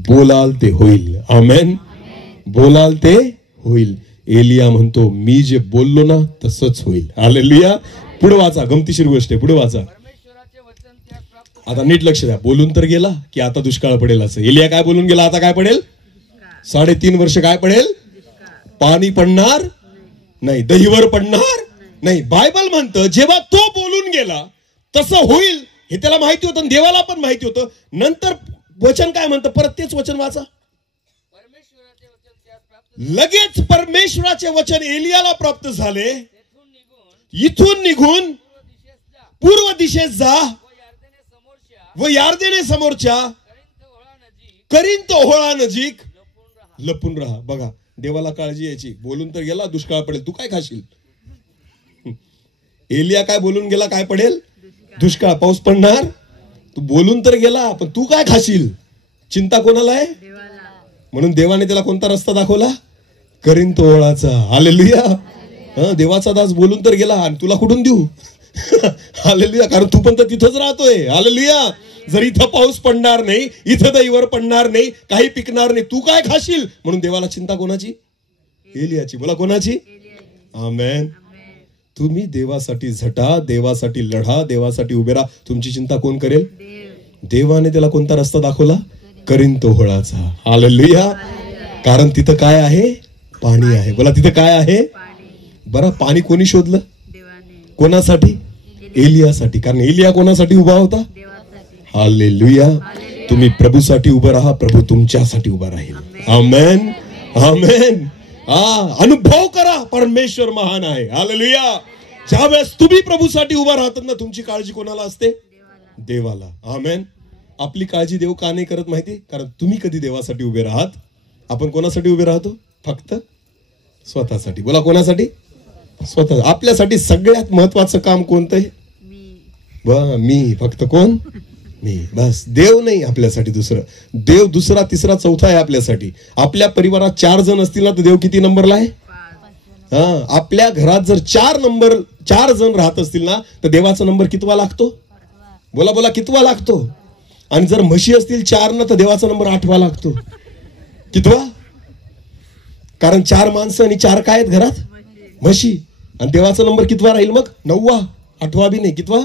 बोलाल ते होईल. आमेन. बोलाल ते होईल. एलिया म्हणतो मी जे बोललो ना तसंच होईल. हालेलुया. पुढे वाचा. गमतीशीर गोष्ट आहे. पुढे वाचा. आता नीट लक्ष द्या. बोलून तर गेला की आता दुष्काळ पडेल असं. एलिया काय बोलून गेला? आता काय पडेल? 3.5 वर्ष काय पडेल? पाणी पडणार नाही, दहीवर पडणार नाही. बायबल म्हणतं जेव्हा तो बोलून गेला तसं होईल हे त्याला माहिती होतं, देवाला पण माहिती होतं. नंतर वचन काय म्हणतं? परत तेच वचन वाचा. लगेच परमेश्वराचे वचन एलियाला प्राप्त झाले. इथून निघून पूर्व दिशेत जा व यार्देने समोरच्या करिंत ओहळा नजीक लपून राहा. बघा, देवाला काळजी यायची. बोलून तर गेला दुष्काळ पडेल, तू काय खाशील? एलिया काय बोलून गेला? काय पडेल? दुष्काळ, पाऊस पडणार. तू बोलून तर गेला पण तू काय खाशील? चिंता कोणाला आहे? म्हणून देवाने त्याला कोणता रस्ता दाखवला? करिंत ओहळाचा. हालेलुया. देवाचा दास बोलून तर गेला आणि तुला कुठून देऊ? हालेलुया. कारण तू पण तर तिथंच राहतोय. हालेलुया. जर इथं पाऊस पडणार नाही, इथं दहीवर पडणार नाही, काही पिकणार नाही, तू काय खाशील? म्हणून देवाला चिंता कोणाची? एलियाची. बोला, कोणाची? आमेन. तुम्ही देवासाठी झटा, देवासाठी लढा, देवासाठी उभे राहा. तुमची चिंता कोण करेल? देवाने त्याला कोणता रस्ता दाखवला? करिंत ओहळाचा. हालेलुया. कारण तिथं काय आहे? पाणी आहे. बोला, तिथं काय आहे? बरं, पाणी कोणी शोधलं? कोणासाठी? एलियासाठी. कारण एलिया कोणासाठी उभा होता? हालेलुया. तुम्ही प्रभूसाठी उभं राहा, प्रभू तुमच्यासाठी उभा राहील. आमेन. आमेन. अनुभव करा, परमेश्वर महान आहे. हालेलुया. ज्यावेळेस तुम्ही प्रभूसाठी उभा राहतात ना, तुमची काळजी कोणाला असते? देवाला. आमेन. आपली काळजी देव का नाही करत माहिती? कारण तुम्ही कधी देवासाठी उभे राहात. आपण कोणासाठी उभे राहतो? फक्त स्वतःसाठी. बोला, कोणासाठी? स्वतः. आपल्यासाठी सगळ्यात महत्वाचं काम कोणतं आहे? मी. फक्त कोण? मी. बस. देव नाही आपल्यासाठी दुसरं. देव दुसरा, तिसरा, चौथा आहे आपल्यासाठी. आपल्या परिवारात 4 जण असतील ना तर देव किती नंबरला आहे? आपल्या घरात जर 4 जण राहत असतील ना तर देवाचा नंबर कितवा लागतो? बोला बोला, कितवा लागतो? आणि जर म्हशी असतील 4 ना तर देवाचा नंबर 8वा लागतो. कितवा? कारण 4 माणसं आणि 4 काय आहेत घरात? म्हशी. आणि देवाचा नंबर कितवा राहील मग? 9वा. 8वा बी नाही. कितवा?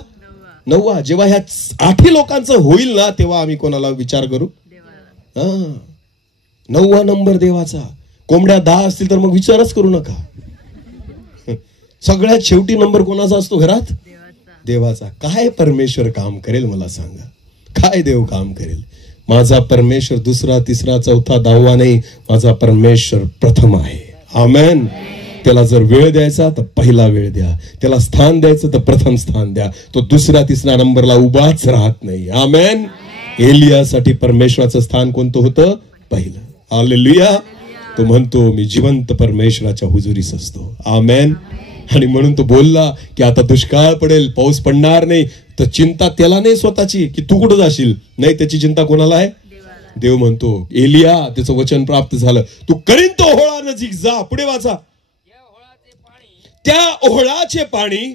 9वा. जेव्हा ह्या 8 लोकांचं होईल ना तेव्हा आम्ही कोणाला विचार करू? 9वा नंबर देवाचा. कोंबड्या 10 असतील तर मग विचारच करू नका. सगळ्यात शेवटी नंबर कोणाचा असतो घरात? देवाचा. काय परमेश्वर काम करेल मला सांगा? काय देव काम करेल? माझा परमेश्वर दुसरा, तिसरा, चौथा, 10वा नाही. माझा परमेश्वर प्रथम आहे. आमेन. त्याला जर वेळ द्यायचा तर पहिला वेळ द्या. त्याला स्थान द्यायचं तर प्रथम स्थान द्या. तो दुसऱ्या तिसऱ्या नंबरला उभाच राहत नाही. आमेन. एलियासाठी परमेश्वराचं स्थान कोणतं होतं? पहिलं. हालेलुया. तो म्हणतो मी जिवंत परमेश्वराच्या हुजुरीस असतो. आमेन. आणि म्हणून तो बोलला की आता दुष्काळ पडेल, पाऊस पडणार नाही. तर चिंता त्याला नाही स्वतःची की तू कुठं जाशील, नाही, त्याची चिंता कोणाला आहे? देव म्हणतो एलिया, त्याचं वचन प्राप्त झालं, तू करीन तो ओहळा नजीक जा. पुढे वाचा. त्या ओहळाचे पाणी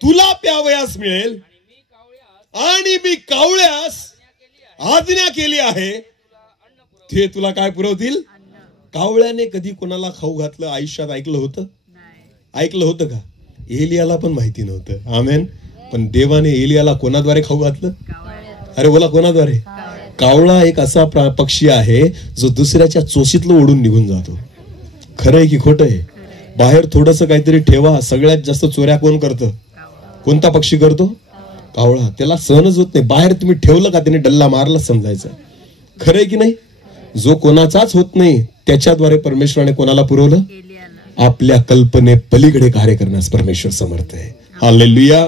तुला प्यावयास मिळेल आणि मी कावळ्यास आज्ञा केली आहे ते तुला काय पुरवतील? कावळ्याने कधी कोणाला खाऊ घातलं आयुष्यात ऐकलं होतं? ऐकलं होतं का? एलियाला पण माहिती नव्हतं. आमेन. पण देवाने एलियाला कोणाद्वारे खाऊ घातलं? अरे बोला, कोणाद्वारे? कावळा एक असा पक्षी आहे जो दुसऱ्याच्या चोशीतलं ओढून निघून जातो. खरं आहे की खोटं आहे? बाहेर थोडस काहीतरी ठेवा, सगळ्यात जास्त चोऱ्या कोण करतं? कोणता पक्षी करतो? कावळा. त्याला सहनच होत नाही. बाहेर तुम्ही ठेवलं का त्याने डल्ला मारला समजायचं. खरं आहे की नाही? जो कोणाचाच होत नाही त्याच्याद्वारे परमेश्वराने कोणाला पुरवलं? आपल्या कल्पने पलीकडे कार्य करण्यास परमेश्वर समर्थ आहे. हालेलुया.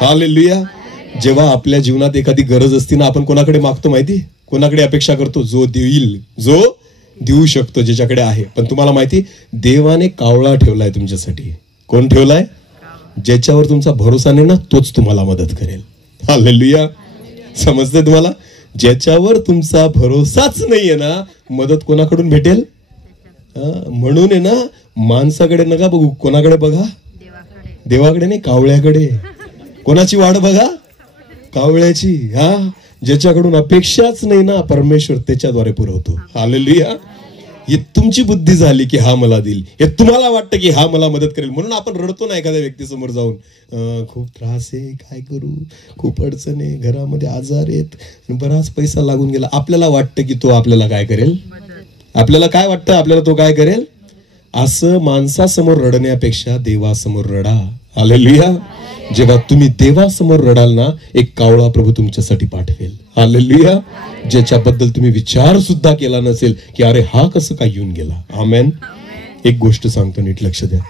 हालेलुया. जेव्हा आपल्या जीवनात एखादी गरज असते ना, आपण कोणाकडे मागतो माहिती? कोणाकडे अपेक्षा करतो? जो देईल, जो देऊ शकतो, ज्याच्याकडे आहे. पण तुम्हाला माहिती, देवाने कावळा ठेवलाय तुमच्यासाठी. कोण ठेवलाय? ज्याच्यावर तुमचा भरोसा नाही ना, तोच तुम्हाला मदत करेल. हालेलुया. समजते तुम्हाला? ज्याच्यावर तुमचा भरोसाच नाहीये ना, मदत कोणाकडून भेटेल? म्हणून आहे ना, माणसाकडे नका बघू, कोणाकडे बघा? देवाकडे नाही, कावळ्याकडे. कोणाची वाट बघा? कावळ्याची. हा, ज्याच्याकडून अपेक्षाच नाही ना, परमेश्वर त्याच्याद्वारे पुरवतो. हालेलुया. ही तुमची बुद्धी झाली की हा मला देईल, हे तुम्हाला वाटतं की हा मला मदत करेल, म्हणून आपण रडतो ना एखाद्या व्यक्तीसमोर जाऊन, खूप त्रास आहे, काय करू, खूप अडचण आहे, घरामध्ये आजार आहेत, बराच पैसा लागून गेला. आपल्याला वाटतं की तो आपल्याला काय करेल? आपल्याला काय वाटतं? आपल्याला तो काय करेल? असं माणसासमोर रडण्यापेक्षा देवासमोर रडा. हालेलुया. जेव्हा तुम्ही देवासमोर रडाल ना, एक कावळा प्रभू तुमच्यासाठी पाठवेल. हालेलुया. ज्याच्याबद्दल तुम्ही विचार सुद्धा केला नसेल की अरे हा कसं काय येऊन गेला. आमेन. एक गोष्ट सांगतो, नीट लक्ष द्या.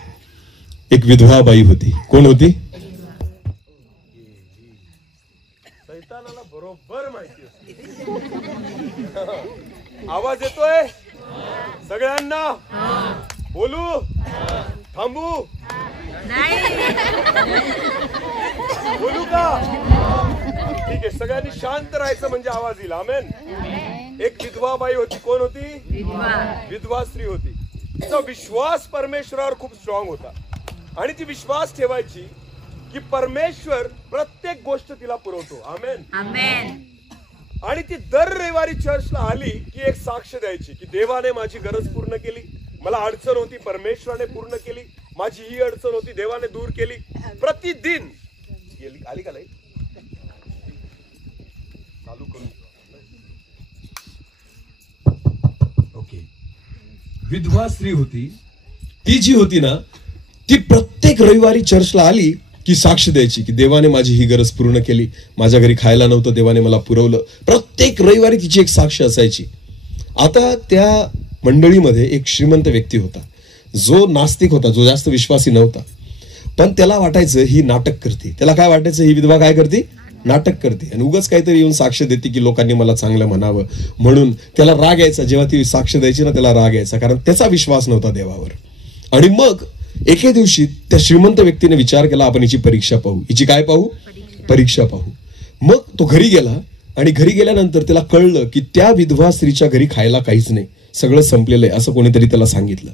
एक विधवा बाई होती. कोण होती? सैतानाला बरोबर माहिती असते. आवाज येतोय सगळ्यांना? बोलू? थांबू? बोलू का? ठीक आहे, सगळ्यांनी शांत राहायचं म्हणजे आवाज येईल. आमेन. एक विधवा बाई होती. कोण होती? विधवा स्त्री होती. तिचा विश्वास परमेश्वरावर खूप स्ट्रॉंग होता आणि ती विश्वास ठेवायची की परमेश्वर प्रत्येक गोष्ट तिला पुरवतो. आमेन. आमेन. आणि ती दर रविवारी चर्चला आली की एक साक्ष द्यायची की देवाने माझी गरज पूर्ण केली, मला अडचण होती, परमेश्वराने पूर्ण केली, माझी ही अडचण होती, देवाने दूर केली. प्रतिदिन आली का नाही? चालू करू. ओके. विधवा स्त्री होती. ती जी होती ना, ती प्रत्येक रविवारी चर्चला आली की साक्ष द्यायची की देवाने माझी ही गरज पूर्ण केली, माझ्या घरी खायला नव्हतं, देवाने मला पुरवलं. प्रत्येक रविवारी तिची एक साक्ष असायची. आता त्या मंडळीमध्ये एक श्रीमंत व्यक्ती होता, जो नास्तिक होता, जो जास्त विश्वासी नव्हता. पण त्याला वाटायचं ही नाटक करते. त्याला काय वाटायचं? ही विधवा काय करते? नाटक करते आणि उगाच काहीतरी येऊन साक्ष देते की लोकांनी मला चांगलं म्हणावं. म्हणून त्याला राग यायचा. जेव्हा ती साक्ष द्यायची ना, त्याला राग यायचा, कारण त्याचा विश्वास नव्हता देवावर. आणि मग एके दिवशी त्या श्रीमंत व्यक्तीने विचार केला, आपण हिची परीक्षा पाहू. हिची काय पाहू? परीक्षा पाहू. मग तो घरी गेला आणि घरी गेल्यानंतर त्याला कळलं की त्या विधवा स्त्रीच्या घरी खायला काहीच नाही, सगळं संपलेलं आहे, असं कोणीतरी त्याला सांगितलं.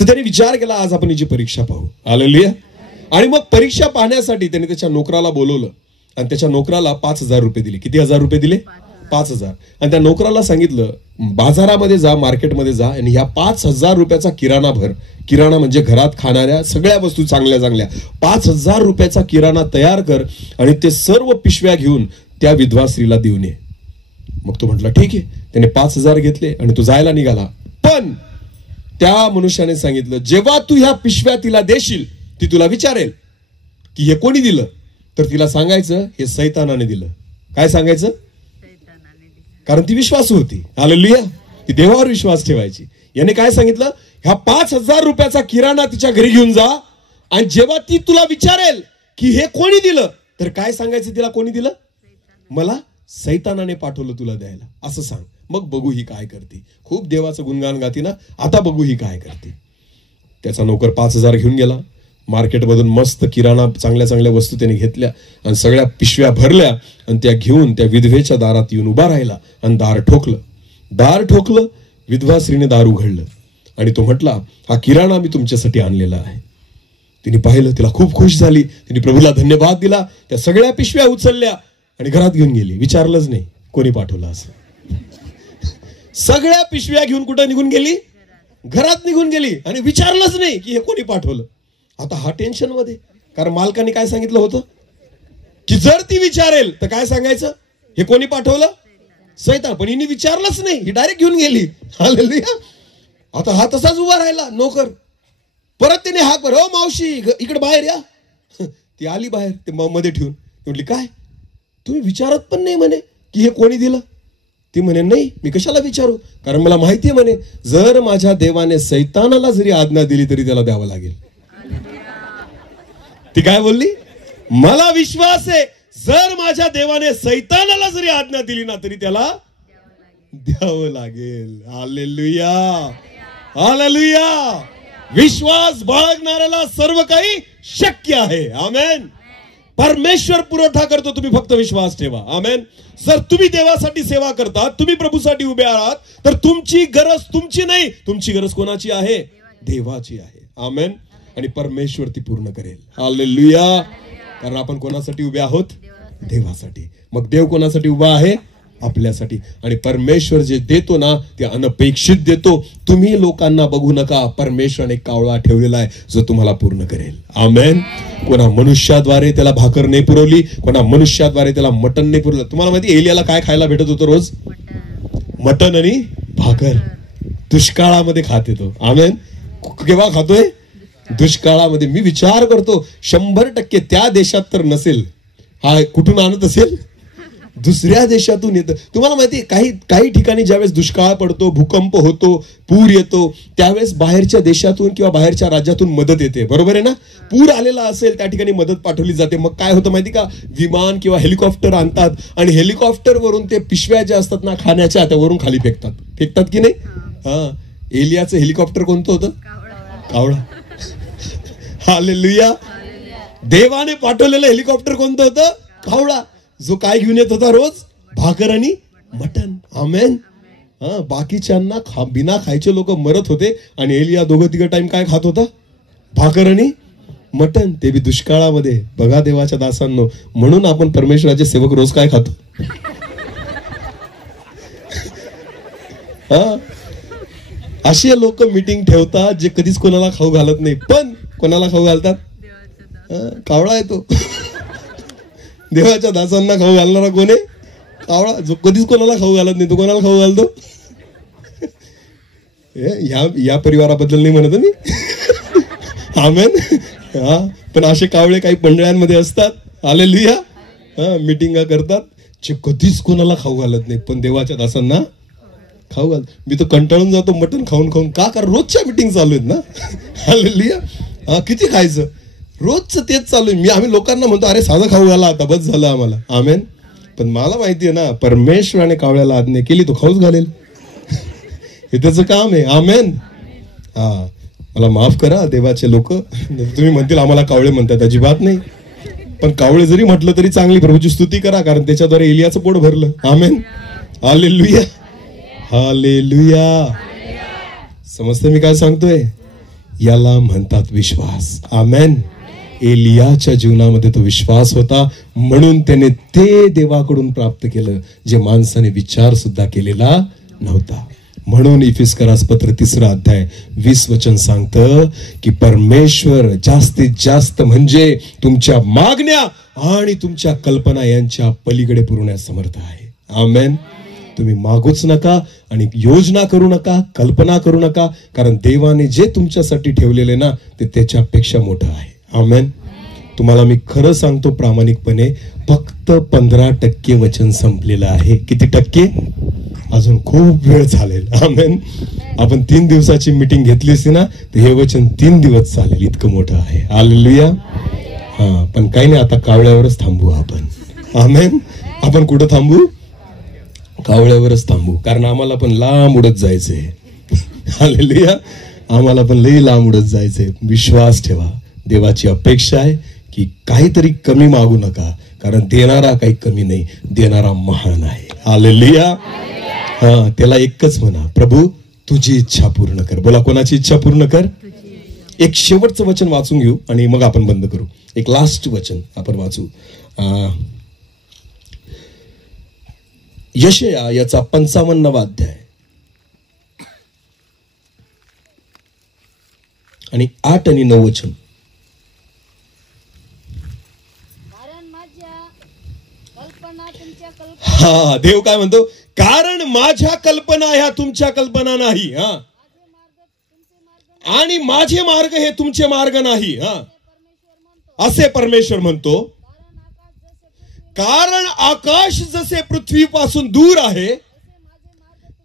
तर त्याने विचार केला, आज आपण हिची परीक्षा पाहू. हालेलुया. आणि मग परीक्षा पाहण्यासाठी त्याने त्याच्या नोकराला बोलवलं आणि त्याच्या नोकराला 5,000 रुपये दिले. किती हजार रुपये दिले? 5,000. आणि त्या नोकराला सांगितलं, बाजारामध्ये जा, मार्केटमध्ये जा आणि ह्या 5,000 रुपयाचा किराणा भर. किराणा म्हणजे घरात खाणाऱ्या सगळ्या वस्तू चांगल्या चांगल्या. 5,000 रुपयाचा किराणा तयार कर आणि ते सर्व पिशव्या घेऊन त्या विधवा स्त्रीला देऊन ये. मग तो म्हटला ठीक आहे. त्याने 5,000 घेतले आणि तो जायला निघाला. पण त्या मनुष्याने सांगितलं, जेव्हा तू ह्या पिशव्या तिला देशील, ती तुला विचारेल की हे कोणी दिलं, तर तिला सांगायचं हे सैतानाने दिलं. काय सांगायचं? कारण ती विश्वासू होती. हालेलुया. ती देवावर विश्वास ठेवायची. याने काय सांगितलं, ह्या 5,000 रुपयाचा किराणा तिच्या घरी घेऊन जा, आणि जेव्हा ती तुला विचारेल की हे कोणी दिलं, तर काय सांगायचं तिला? कोणी दिलं? मला सैतानाने पाठवलं तुला द्यायला, असं सांग. मग बघू ही काय करते. खूप देवाचं गुणगान गाती ना, आता बघू ही काय करते. त्याचा नोकर 5,000 घेऊन गेला. मार्केटमधून मस्त किराणा, चांगल्या चांगल्या वस्तू त्याने घेतल्या आणि सगळ्या पिशव्या भरल्या आणि त्या घेऊन त्या विधवेच्या दारात येऊन उभा राहिला आणि दार ठोकलं. विधवा स्त्रीने दार उघडलं आणि तो म्हटला, हा किराणा मी तुमच्यासाठी आणलेला आहे. तिने पाहिलं, तिला खूप खुश झाली. तिने प्रभूला धन्यवाद दिला. त्या सगळ्या पिशव्या उचलल्या आणि घरात घेऊन गेली. विचारलंच नाही कोणी पाठवलं असं. सगळ्या पिशव्या घेऊन कुठं निघून गेली? घरात निघून गेली आणि विचारलंच नाही की हे कोणी पाठवलं. आता हा टेन्शन मध्ये, कारण मालकाने काय सांगितलं होतं की जर ती विचारेल तर काय सांगायचं, हे कोणी पाठवलं? सैतान. पण हिने विचारलंच नाही, ही डायरेक्ट घेऊन गेली. हालेलुया. आता हा तसाच उभा राहिला नोकर. परत तिने हाक मारली, ओ मावशी इकडे बाहेर या. ती आली बाहेर, ते मध्ये ठेवून. म्हटली, काय तुम्ही विचारत पण नाही म्हणे की हे कोणी दिलं? ती म्हणे, नाही मी कशाला विचारू, कारण मला माहिती आहे म्हणे जर माझ्या देवाने सैतानाला जरी आज्ञा दिली तरी त्याला द्यावं लागेल. ती काय बोलली? मला विश्वास आहे जर माझ्या देवाने सैतानाला जरी आज्ञा दिली ना तरी त्याला द्यावं लागेल. हालेलुया. हालेलुया. विश्वास बाळगणाऱ्याला सर्व काही शक्य आहे. आमेन. परमेश्वर पुरवठा करतो, तुम्ही फक्त विश्वास ठेवा. आमेन. जर तुम्ही देवासाठी सेवा करता, तुम्ही प्रभूसाठी उभे आहात, तर तुमची गरज तुमची नाही, तुमची गरज कोणाची आहे? देवाची आहे. आमेन. आणि परमेश्वर ती पूर्ण करेल. हालेलुया. कारण आपण कोणासाठी उभे आहोत? देवासाठी. मग देव कोणासाठी उभा आहे? आपल्यासाठी. आणि परमेश्वर जे देतो ना ते अनपेक्षित देतो. तुम्ही लोकांना बघू नका, परमेश्वराने कावळा ठेवलेला आहे जो तुम्हाला पूर्ण करेल. आमेन. कोणा मनुष्याद्वारे त्याला भाकर नाही पुरवली, कोणा मनुष्याद्वारे त्याला मटण नाही पुरवलं. तुम्हाला माहिती एलियाला काय खायला भेटत होतं रोज? मटण आणि भाकर. दुष्काळामध्ये खात येतो. आमेन. केव्हा खातोय? दुष्काळामध्ये. मी विचार करतो 100% त्या देशात तर नसेल, हा कुठून आणत असेल? दुसऱ्या देशातून येतं. तुम्हाला माहिती काही ठिकाणी ज्यावेळेस दुष्काळ पडतो, भूकंप होतो, पूर येतो, त्यावेळेस बाहेरच्या देशातून किंवा बाहेरच्या राज्यातून मदत येते. बरोबर आहे ना? पूर आलेला असेल त्या ठिकाणी मदत पाठवली जाते. मग काय होतं माहिती का? विमान किंवा हेलिकॉप्टर आणतात आणि हेलिकॉप्टरवरून ते पिशव्या ज्या असतात ना खाण्याच्या, त्यावरून खाली फेकतात की नाही? हा. एलियाचं हेलिकॉप्टर कोणतं होतं? कावळा. हालेलुया. देवाने पाठवलेलं हेलिकॉप्टर कोणतं होतं? कावळा. जो काय घेऊन येत होता रोज? भाकर आणि मटण. आमेन. हा. बाकीच्यांना बिना खायचे लोक मरत होते आणि एलिया 2-3 टाइम काय खात होता? भाकर आणि मटण. ते बी दुष्काळामध्ये. बघा देवाच्या दासांनो, म्हणून आपण परमेश्वराचे सेवक रोज काय खातो? हा. असे लोक मीटिंग ठेवतात जे कधीच कोणाला खाऊ घालत नाही, पण कोणाला खाऊ घालतात? कावळा येतो. देवाच्या दासांना खाऊ घालणारा कोण आहे? कावळा. जो कधीच कोणाला खाऊ घालत नाही तो कोणाला खाऊ घालतो? या परिवाराबद्दल नाही म्हणत मी. आमेन. हा. पण असे कावळे काही मंडळांमध्ये असतात. हालेलुया. हा. मीटिंगा करतात जे कधीच कोणाला खाऊ घालत नाही, पण देवाच्या दासांना खाऊ घाल. मी तर कंटाळून जातो मटण खाऊन खाऊन. का? कारण रोजच्या मीटिंग चालू आहेत ना. हालेलुया. हा. किती खायचं? रोजचं तेच चालू आहे. आम्ही लोकांना म्हणतो अरे साधं खाऊ घाला आता, बस झालं आम्हाला. आमेन. पण मला माहिती आहे ना, परमेश्वराने कावळ्याला आज्ञा केली तो खाऊच घालेल. हे त्याचं काम आहे. आमेन. हा. मला माफ करा देवाचे लोक, तुम्ही म्हणतील आम्हाला कावळे म्हणतात. अजिबात नाही. पण कावळे जरी म्हटलं तरी चांगली प्रभूची स्तुती करा, कारण त्याच्याद्वारे एलियाचं पोट भरलं. आमेन. हालेलुया. हालेलुया. समजतं मी काय सांगतोय? याला म्हणतात विश्वास. आमेन. एलियाच्या जीवनामध्ये तो विश्वास होता, म्हणून त्याने ते देवाकडून प्राप्त केलं जे माणसाने विचार सुद्धा केलेला नव्हता. म्हणून इफिस्करास पत्र 3 अध्याय 20 वचन सांगतं की परमेश्वर जास्तीत जास्त म्हणजे तुमच्या मागण्या आणि तुमच्या कल्पना यांच्या पलीकडे पुरवण्यास समर्थ आहे. आमेन. तुम्ही मागूच नका आणि योजना करू नका, कल्पना करू नका, कारण देवाने जे तुमच्यासाठी ठेवलेले ना ते त्याच्यापेक्षा मोठं आहे. आमेन. तुम्हाला मी खरं सांगतो प्रामाणिकपणे, फक्त 15% वचन संपलेलं आहे. किती टक्के? अजून खूप वेळ चालेल. आमेन. आपण 3 दिवसाची मीटिंग घेतली असती ना तर हे वचन 3 दिवस चालेल, इतकं मोठं आहे. हालेलुया. हा, पण काही नाही, आता कावळ्यावरच थांबू आपण. आमेन. आपण कुठं थांबू? कावळ्यावरच थांबू, कारण आम्हाला पण लांब उडत जायचंय. हालेलुया. आम्हाला पण लई लांब उडत जायचंय. विश्वास ठेवा, देवाची अपेक्षा आहे की काहीतरी कमी मागू नका, कारण देणारा काही कमी नाही, देणारा महान आहे. हालेलुया. हा, त्याला एकच म्हणा, प्रभू तुझी इच्छा पूर्ण कर. बोला, कोणाची इच्छा पूर्ण कर? एक शेवटचं वचन वाचून घेऊ आणि मग आपण बंद करू. एक लास्ट वचन आपण वाचू. यशया याचा 55वा अध्याय आणि 8 आणि 9 वचन. कारण माझ्या कल्पना तुमच्या कल्पना हा, देव काय म्हणतो? कारण माझ्या कल्पना ह्या तुमच्या कल्पना नाही. हा, आणि माझे मार्ग हे तुमचे मार्ग नाही. हा, असे परमेश्वर म्हणतो. कारण आकाश जसे पृथ्वीपासून दूर आहे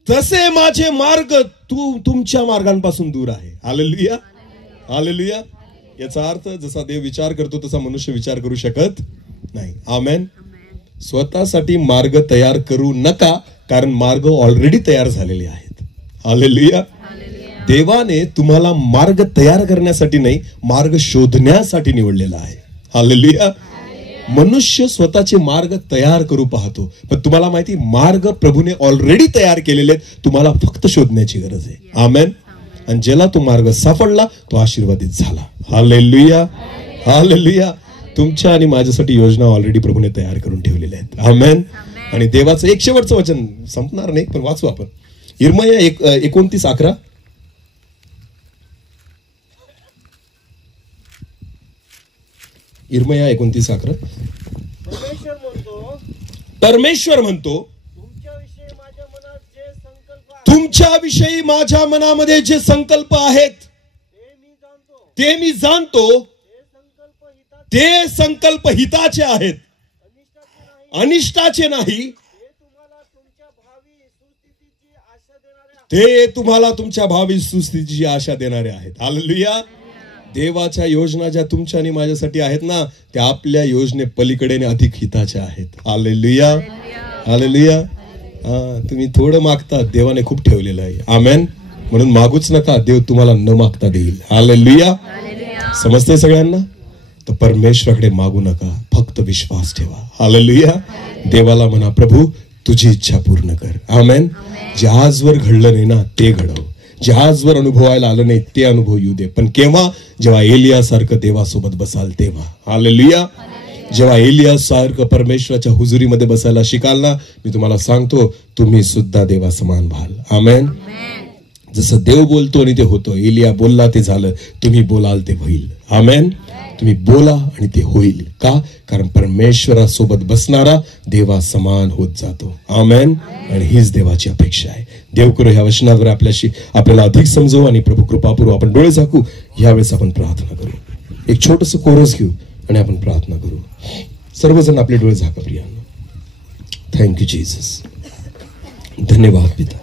तसे माझे मार्ग तुमच्या मार्गांपासून दूर आहे. हालेलुया. हालेलुया. याचा अर्थ जसा देव विचार करतो तसा मनुष्य विचार करू शकत नाही. आमेन. स्वतःसाठी मार्ग तयार करू नका, कारण मार्ग ऑलरेडी तयार झालेले आहेत. हालेलुया. देवाने तुम्हाला मार्ग तयार करण्यासाठी नाही, मार्ग शोधण्यासाठी निवडलेला आहे. हालेलुया. मनुष्य स्वतःचे मार्ग तयार करू पाहतो, पण तुम्हाला माहिती, मार्ग प्रभूने ऑलरेडी तयार केलेले आहेत, तुम्हाला फक्त शोधण्याची गरज आहे. आमेन. आणि ज्याला तो मार्ग सापडला तो आशीर्वादित झाला. हालेलुया. हालेलुया. तुमच्या आणि माझ्यासाठी योजना ऑलरेडी प्रभूने तयार करून ठेवलेल्या आहेत. आमेन. आणि देवाचं एक शेवटचं वचन संपणार नाही, पण वाचू आपण. इर्मया 29:11. इर्मया 29:11. परमेश्वर म्हणतो, तुमच्याविषयी माझ्या मनामध्ये जे संकल्प आहेत ते मी जाणतो. ते संकल्प हिताचे आहेत, अनिष्टाचे नाही. ते तुम्हाला तुमच्या भावी सुस्थितीची आशा देणारे आहेत. हालेलुया. देवाच्या योजना ज्या तुमच्या आणि माझ्यासाठी आहेत ना, त्या आपल्या योजने पलीकडे अधिक हिताच्या आहेत. हालेलुया. हालेलुया. तुम्ही थोडं मागता, देवाने खूप ठेवलेलं आहे. आमेन. म्हणून मागूच नका, देव तुम्हाला न मागता देईल. हालेलुया. समजते सगळ्यांना? तर परमेश्वराकडे मागू नका, फक्त विश्वास ठेवा. हालेलुया. देवाला म्हणा, प्रभू तुझी इच्छा पूर्ण कर. आमेन. जे आजवर घडलं नाही ना ते घडव, जे आजवर अनुभवायला आलं नाही ते अनुभव येऊ दे. पण केव्हा? जेव्हा एलिया सारखं देवासोबत बसाल तेव्हा. हालेलुया. जेव्हा एलिया सारखं परमेश्वराच्या हुजुरीमध्ये बसायला शिकाल ना, मी तुम्हाला सांगतो, तुम्ही सुद्धा देवा समान व्हाल. आमेन. जसं देव बोलतो आणि ते होतं. एलिया बोलला ते झालं, तुम्ही बोलाल ते होईल. आमेन. तुम्ही बोला आणि ते होईल. का? कारण परमेश्वरासोबत बसणारा देवा समान होत जातो. आमेन. आणि हीच देवाची अपेक्षा आहे. देव करू ह्या वचनावर आपल्याला अधिक समजवू आणि प्रभू कृपापूर्व आपण डोळे झाकू. यावेळेस आपण प्रार्थना करू. एक छोटस कोरस घेऊ आणि आपण प्रार्थना करू. सर्वजण आपले डोळे झाका प्रियांनो. Thank you Jesus. धन्यवाद पिता.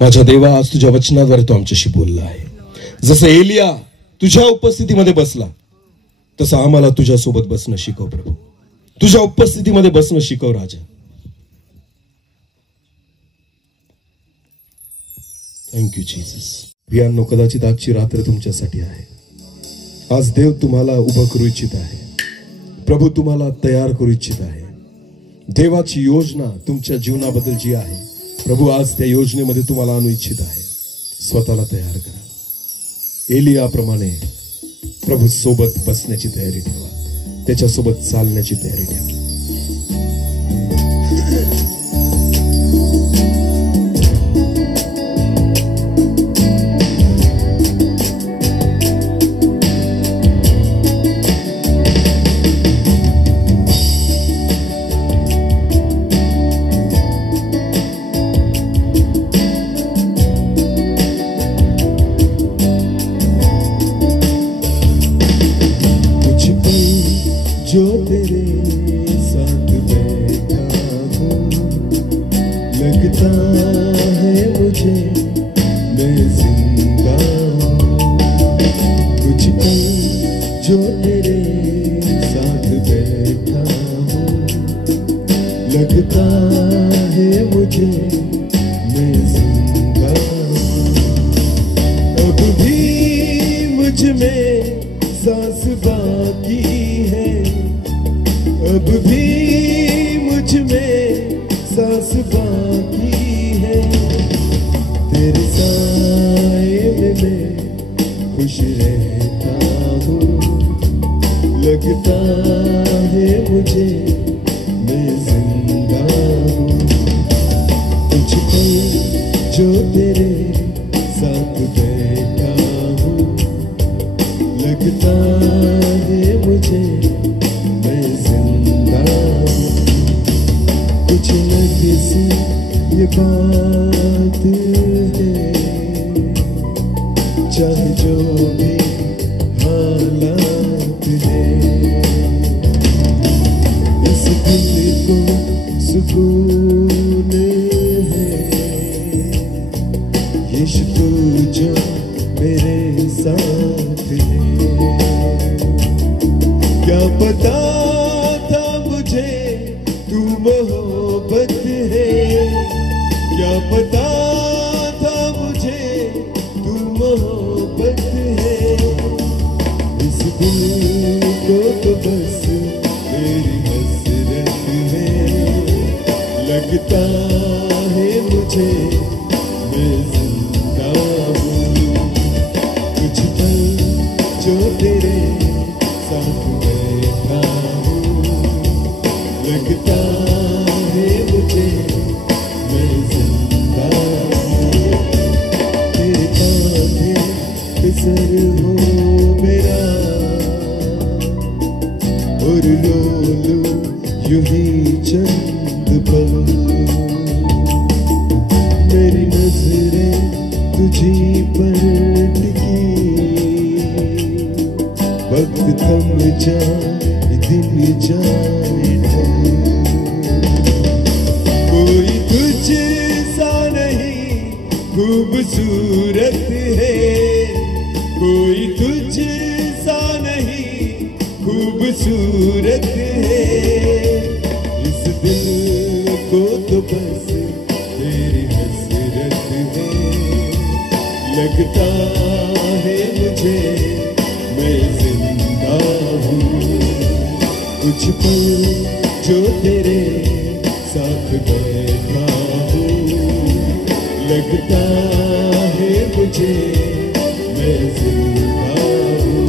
माझ्या देवा, आज तुझ्या वचनाद्वारे तू आमच्याशी बोलला आहे. जसं एलिया तुझ्या उपस्थितीमध्ये बसला, तसं आम्हाला तुझ्या सोबत बसणं शिकव प्रभू. तुझ्या उपस्थितीमध्ये बसणं शिकव राजा. Thank you Jesus. प्रियांनो, कदाचित आजची रात्र तुमच्यासाठी आहे. आज देव तुम्हाला उभं करू इच्छित आहे. प्रभू तुम्हाला तयार करू इच्छित आहे. देवाची योजना तुमच्या जीवनाबद्दल जी आहे, प्रभू आज त्या योजनेमध्ये तुम्हाला आणू इच्छित आहे. स्वतःला तयार करा. एलियाप्रमाणे प्रभू सोबत बसण्याची तयारी ठेवा. त्याच्यासोबत चालण्याची तयारी ठेवा. लगता है मुझे मैं जिंदा हूँ। अब भी मुझ में सांस बाकी है, अब भी मुझ में सांस बाकी है। तेरे साए में मैं खुश रहता हूँ। लगता है मुझे मैं जिंदा हूँ। कुछ पल जो तेरे साथ बैठा हूँ, लगता है मुझे मैं जिंदा हूँ। कुछ अलग सी ये बात है, चाहे जो भी हालात है। इस दिल को सुकून है, इश्क जो मेरे साथ है। क्या पता था मुझे तू मोहब्बत है, क्या पता था मुझे तू मोहब्बत है। इस दिल को तो बस मेरी हसरत है। लगता है मुझे मैं जिंदा हूँ। कुछ पल जो तेरे साथ बैठा हूँ, लगता है मुझे मैं जिंदा हूँ। तेरे कांधे पे सर हो मेरा, और रो लो यूं ही चंद पल। मेरी नजरें तुझी पर टिकी, वक्त थम जाए दिन जाए ढल। कोई तुझ सा नहीं खूबसूरत है, कोई तुझ सा नहीं खूबसूरत है। इस दिल को तो बस तेरी हसरत है। लगता है मुझे मैं जिंदा हूँ। कुछ पल जो तेरे साथ बैठा हूँ, लगता है मुझे मैं जिंदा हूँ।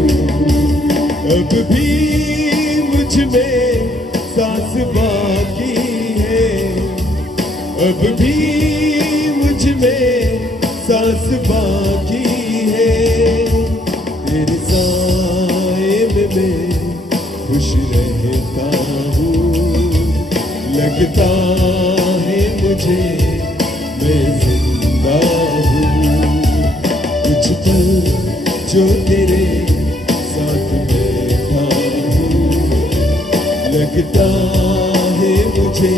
अब भी मुझ में सांस बाकी है, अब भी मुझ में सांस बाकी है। तेरे साए में मैं खुश रहता हूँ। लगता है मुझे मैं जिंदा हूँ। कुछ पल जो तेरे साथ बैठा हूँ, लगता है मुझे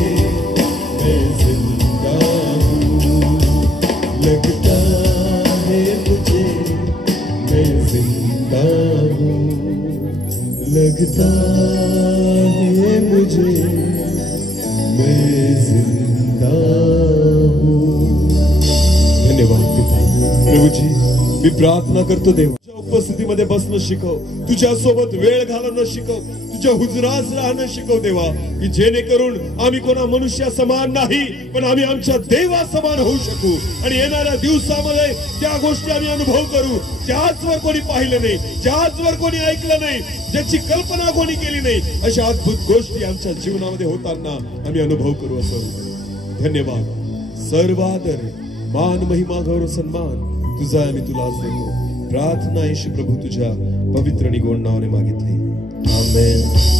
मैं जिंदा हूँ। लगता है मुझे मैं जिंदा हूँ। लगता है मुझे मैं जिंदा हूँ। धन्यवाद पिता। प्रभू जी, मी प्रार्थना करतो देव, तुझ्या उपस्थितीमध्ये बसणं शिकव, तुझ्या सोबत वेळ घालवणं शिकव, तुझ्या हुजरास राहणं शिकव देवा, की जेणेकरून आम्ही कोणा मनुष्या समान नाही, पण आम्ही आमच्या देवा समान होऊ शकू आणि येणाऱ्या दिवसामध्ये त्या गोष्टी आम्ही अनुभव करू, ज्याचवर कोणी पाहिलं नाही, ज्याचवर कोणी ऐकलं नाही, ज्याची कल्पना कोणी केली नाही, अशा अद्भुत गोष्टी आमच्या जीवनामध्ये होताना आम्ही अनुभव करू असं. धन्यवाद. सर्व आदर, मान, महिमा, गौरव, सन्मान तुझा आम्ही तुला आज देतो. प्रार्थना येशू प्रभू तुझ्या पवित्र आणि गोड नावाने मागितली. आमेन.